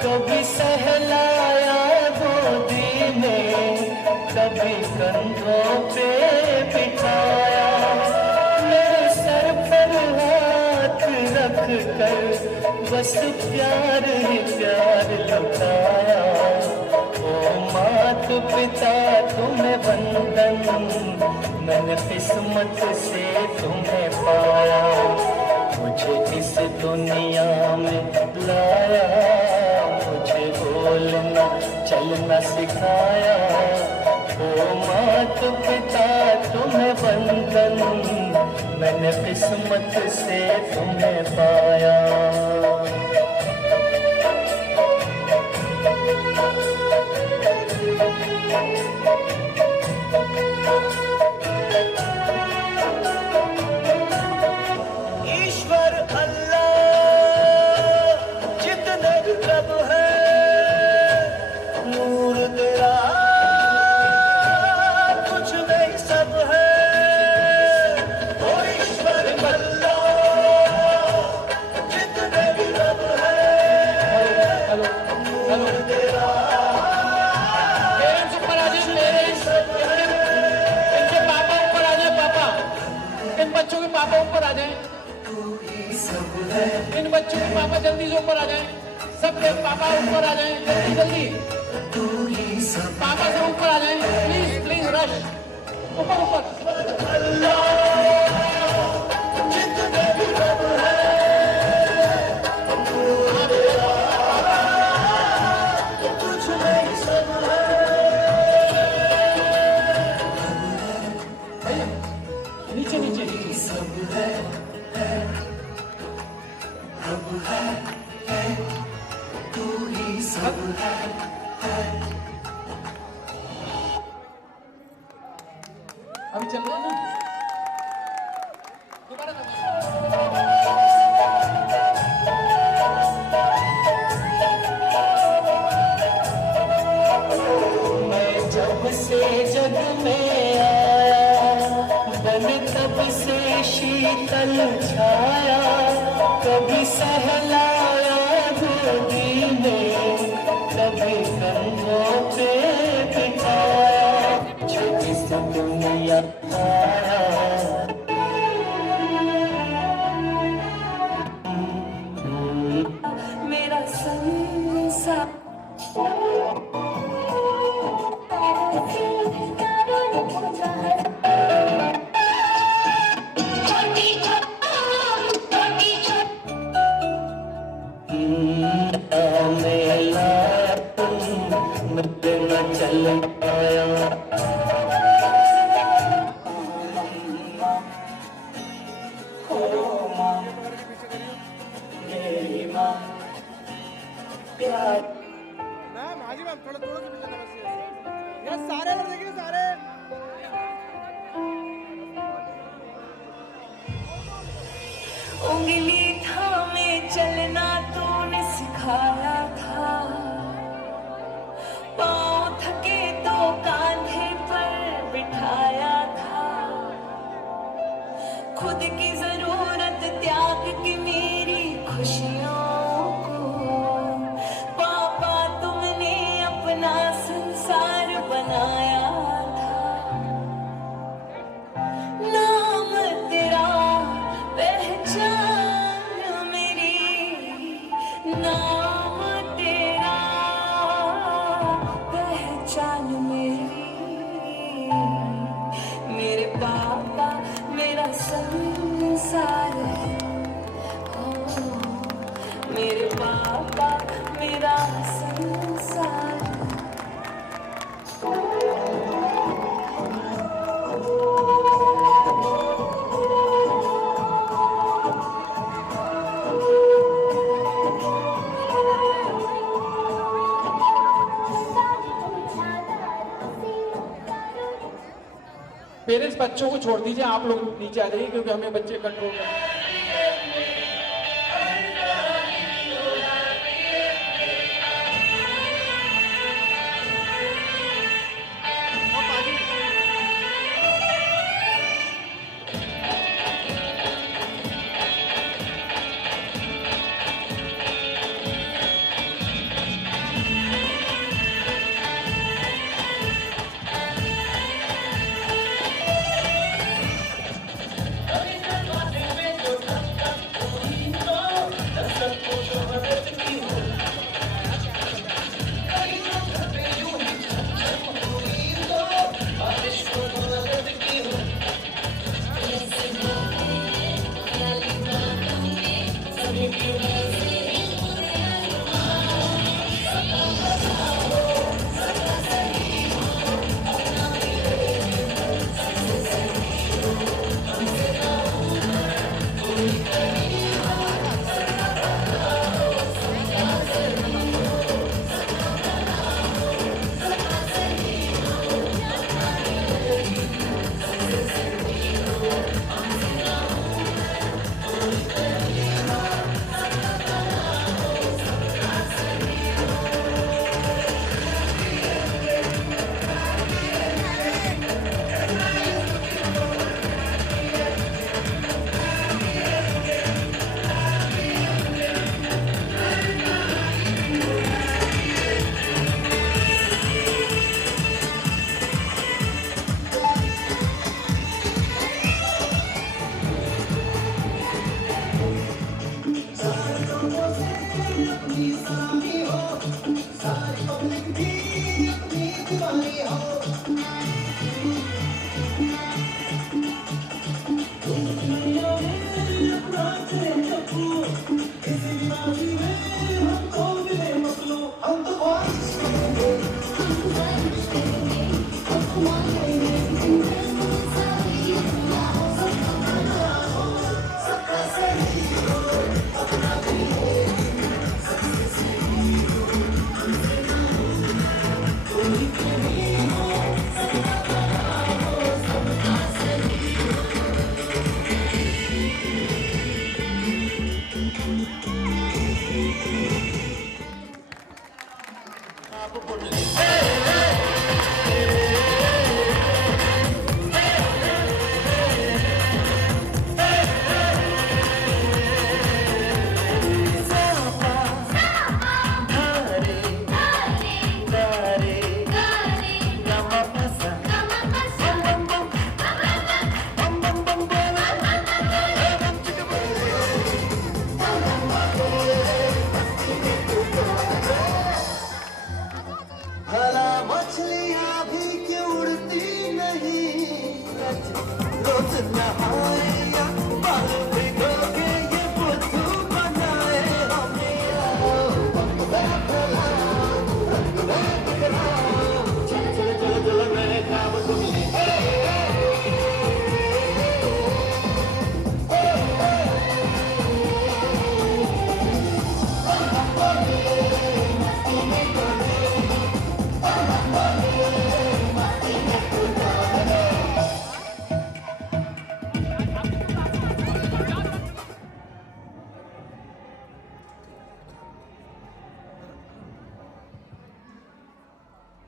कभी बस प्यार ही प्यार लुटाया। ओ मात पिता तुम्हें वंदन, मैंने किस्मत से तुम्हें पाया। मुझे इस दुनिया में लाया, मुझे बोलना चलना सिखाया। ओ मात पिता तुम्हें वंदन, मैंने किस्मत से तुम्हें पाया। ईश्वर अल्लाह जितने भी प्रभु है, नूर तेरा कुछ नहीं सब है। ओ ईश्वर अल्लाह जितने भी प्रभु है, नूर तेरा पेरेंट्स ऊपर आ जाए, इनके पापा ऊपर आ जाए, पापा इन बच्चों के पापा ऊपर आ जाए, इन बच्चों के पापा जल्दी से ऊपर आ जाएं, सबके पापा ऊपर आ जाएं, जल्दी जल्दी पापा से ऊपर आ जाएं, प्लीज प्लीज रश ऊपर ऊपर। नीचे नीचे अभी चल रहा है ना, दोबारा मैं जब से जग में आया, बन तब से शीतल छाया। कभी सहलाया गोदी में, कभी कंधों पे बिठाया। जो इस दुनिया आया, मेरा संसार मेला मुझे न चल पाया। मैम हाजी मैम थोड़ा थोड़ा सा पीछे बस ये सारे इधर देखिए सारे। उंगली थामे चलना तूने सिखाया था, पाँव थके तो कांधे पर बिठाया था। खुद की जरूरत त्याग के मेरी खुशियों को, पापा तुमने अपना संसार बनाया था। नाम तेरा पहचान मेरी, नाम तेरा पहचान मेरी। मेरे पापा मेरा संसार है, ओ मेरे पापा मेरा संसार है। पेरेंट्स बच्चों को छोड़ दीजिए, आप लोग नीचे आ जाइए क्योंकि हमें बच्चे कंट्रोल करना है।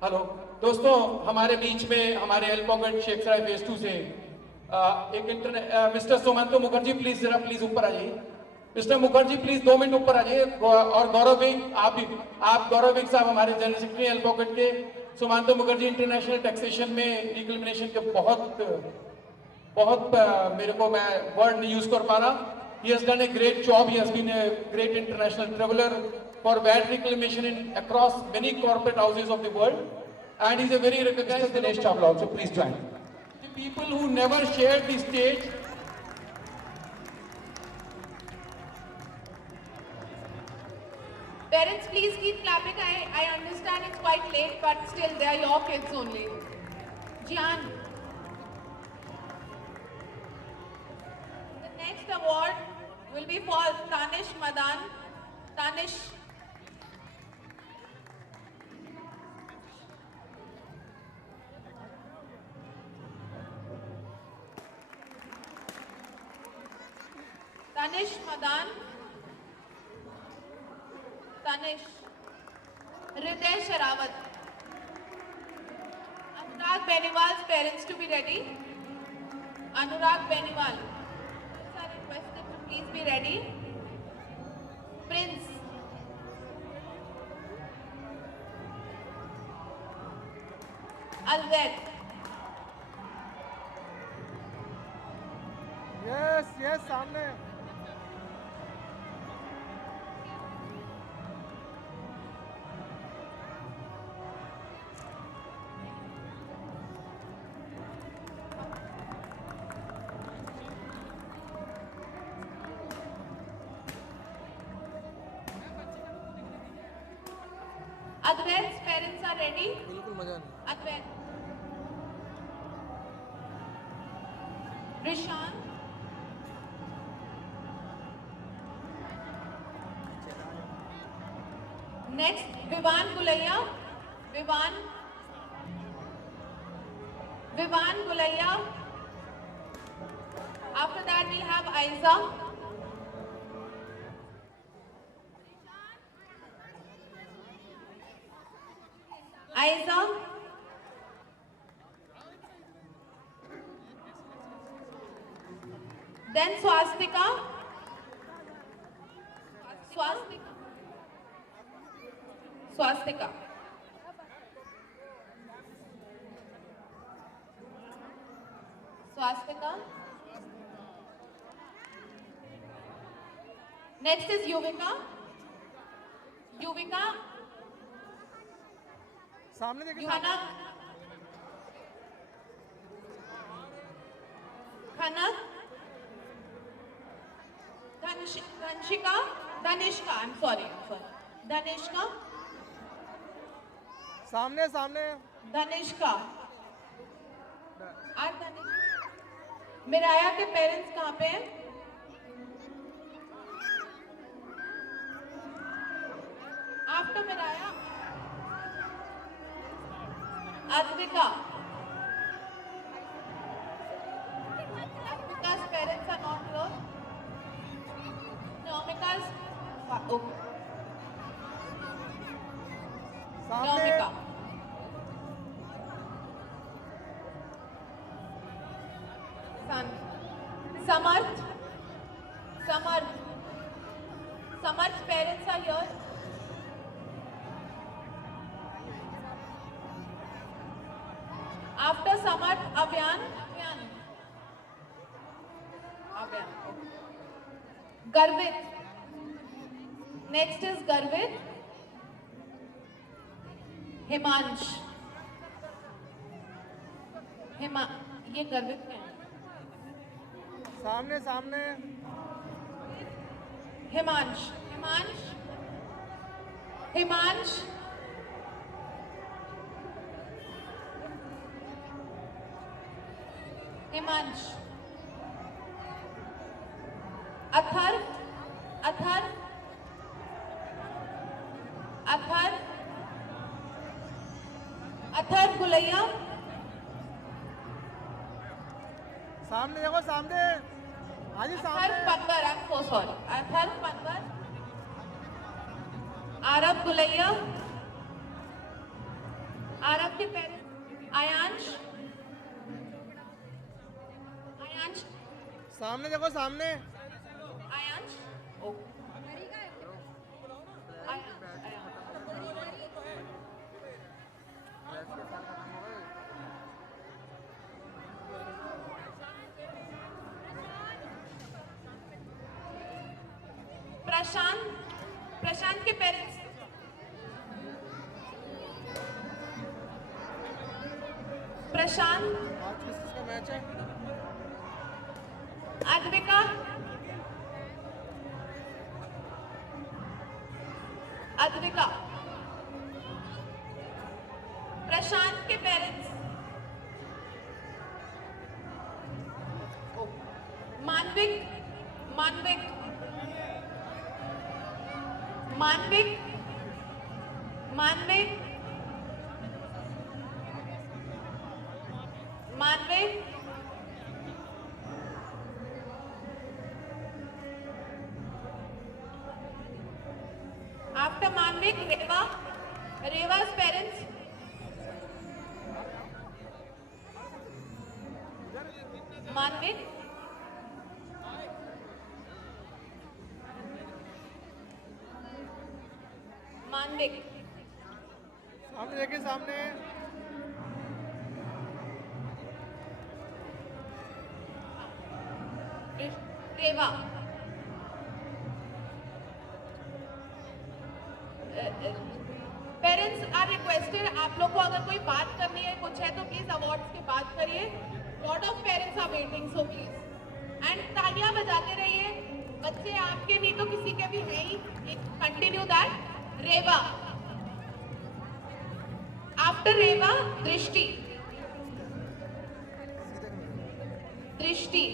हेलो दोस्तों, हमारे बीच में हमारे एल पॉकेट शेखसराय फेज 2 से मिस्टर सुमंतो मुखर्जी, प्लीज जरा प्लीज ऊपर आ जाइए। मिस्टर मुखर्जी प्लीज 2 मिनट ऊपर आ जाइए। और गौरव विग, आप गौरव विग साहब हमारे जनरल सेक्रेटरी एल पॉकेट के। सुमंतो मुखर्जी इंटरनेशनल टैक्सेशन में डिक्रिमिनेशन के बहुत मेरे को मैं वर्ड नहीं यूज कर पा रहा। He has done a great job. He has been a great international traveler for VAT reclamation across many corporate houses of the world, and he's a very recognized. Dinesh Chawla also, please join. The people who never shared the stage. Parents, please keep clapping. I understand it's quite late, but still they are your kids only. Jian. The next award will be for Tanish Madan. Tanish. Tanish Madan. Tanish. Hriday Sharawat. Anurag Beniwal's parents to be ready. Anurag Beniwal. Are requested to please be ready. Prince. Alved. Yes, सामने. Advait's parents are ready. बिल्कुल मजा नहीं. Advait. Rishan. Next, Vivan Gulaiya. Vivan Gulaiya. After that, we'll have Aiza. Aiza. Then Swastika. Swastika. Next is Yuvika. सामने देखिए. Khanak. Danishka. I'm sorry. Danishka. सामने. Danishka. मिराया के parents कहाँ पे हैं? After Miraya. Advika. Advika's parents are not here. Naumika's. Okay. सामने. Naumika. Samarth. Samarth's parents are here. After Samarth, Abyan. Garvit. Next is Garvit. Himansh. ये गर्वित क्या है? सामने. Himansh. Atharv. Atharv Gulaiya. सामने देखो, सामने. हाँ जी, सामने. Atharv Pangar. I'm so sorry. Atharv Pangar. Arab Gulaiya. Aarav के पेरेंट्स आयांश, आयांश, सामने देखो सामने। आयांश, प्रशांत, प्रशांत के पेरेंट्स प्रशांत, आज किस किसका मैच है? अद्विका, अद्विका, प्रशांत के पेरेंट्स मानविक, मानविक, मानविक, मानविक, मानविक, आफ्टर मानविक रेवा, रेवा's parents मानविक, मानविक, सामने देखिए सामने। रेवा, पेरेंट्स आर रिक्वेस्टेड, आप लोग को अगर कोई बात करनी है कुछ है तो प्लीज अवार्ड्स की बात करिए। Lot of parents are waiting, so please and तालियां बजाते रहिए। बच्चे आपके नहीं तो किसी के भी है ही, कंटिन्यू दैट। रेवा, आफ्टर रेवा दृष्टि, दृष्टि,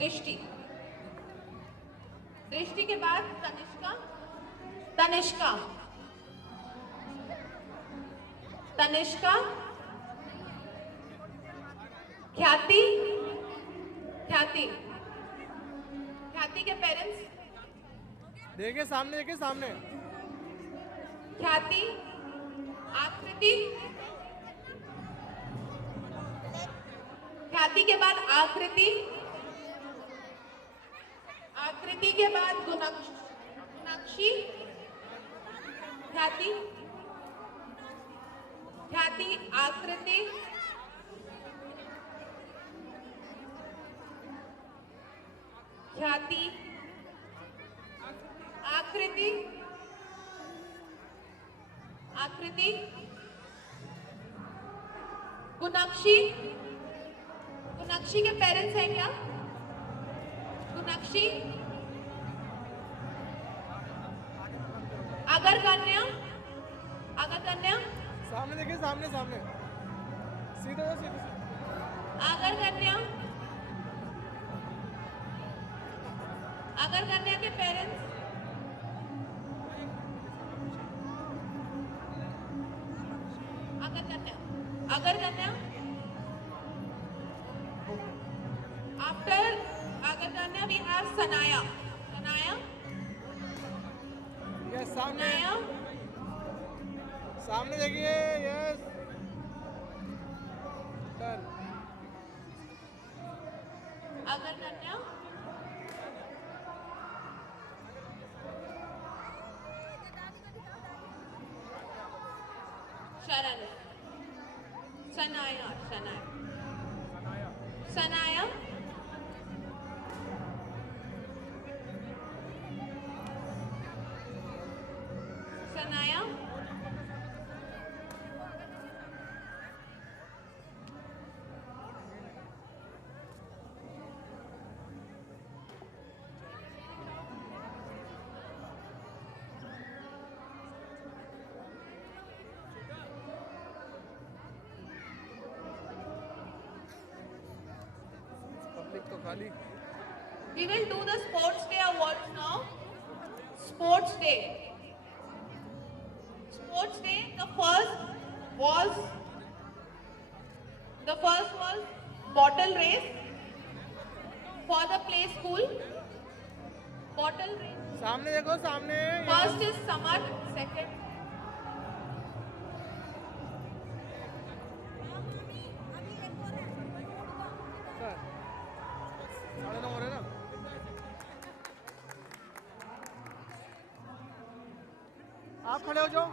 दृष्टि, दृष्टि के बाद तनिष्का, तनिष्का, तनिष्का, ख्याति, ख्याति, ख्याति के पेरेंट्स देखिए सामने, देखिए सामने। ख्याति, आकृति, ख्याति के बाद आकृति, आकृति के बाद गुणाक्षी, ख्याति, ख्याति, आकृति, ख्याति, आकृति, आकृति, गुणाक्षी, गुणाक्षी के पेरेंट्स हैं क्या? गुणाक्षी, अगर कन्या, अगर कन्या, सामने देखिए सामने सामने। सीधे हो सीधे। अगर कन्या, अगर कन्या के पेरेंट्स अगर कन्या, अगर कन्या, आफ्टर अगर Kanya we have Sanaya, Sanaya, yes सामने, सनाया, सामने देखिए। Yes done. अगर कन्या, शरण, सनाया, सनाया, सनाया, सनाया, पब्लिक तो खाली। We will do the Sports Day awards now. Sports Day. Sports Day, the first was bottle race for the play school. Bottle race. सामने देखो, सामने. First is Samar, second. साढ़े 9 हो रहे हैं ना. आप खड़े हो जाओ.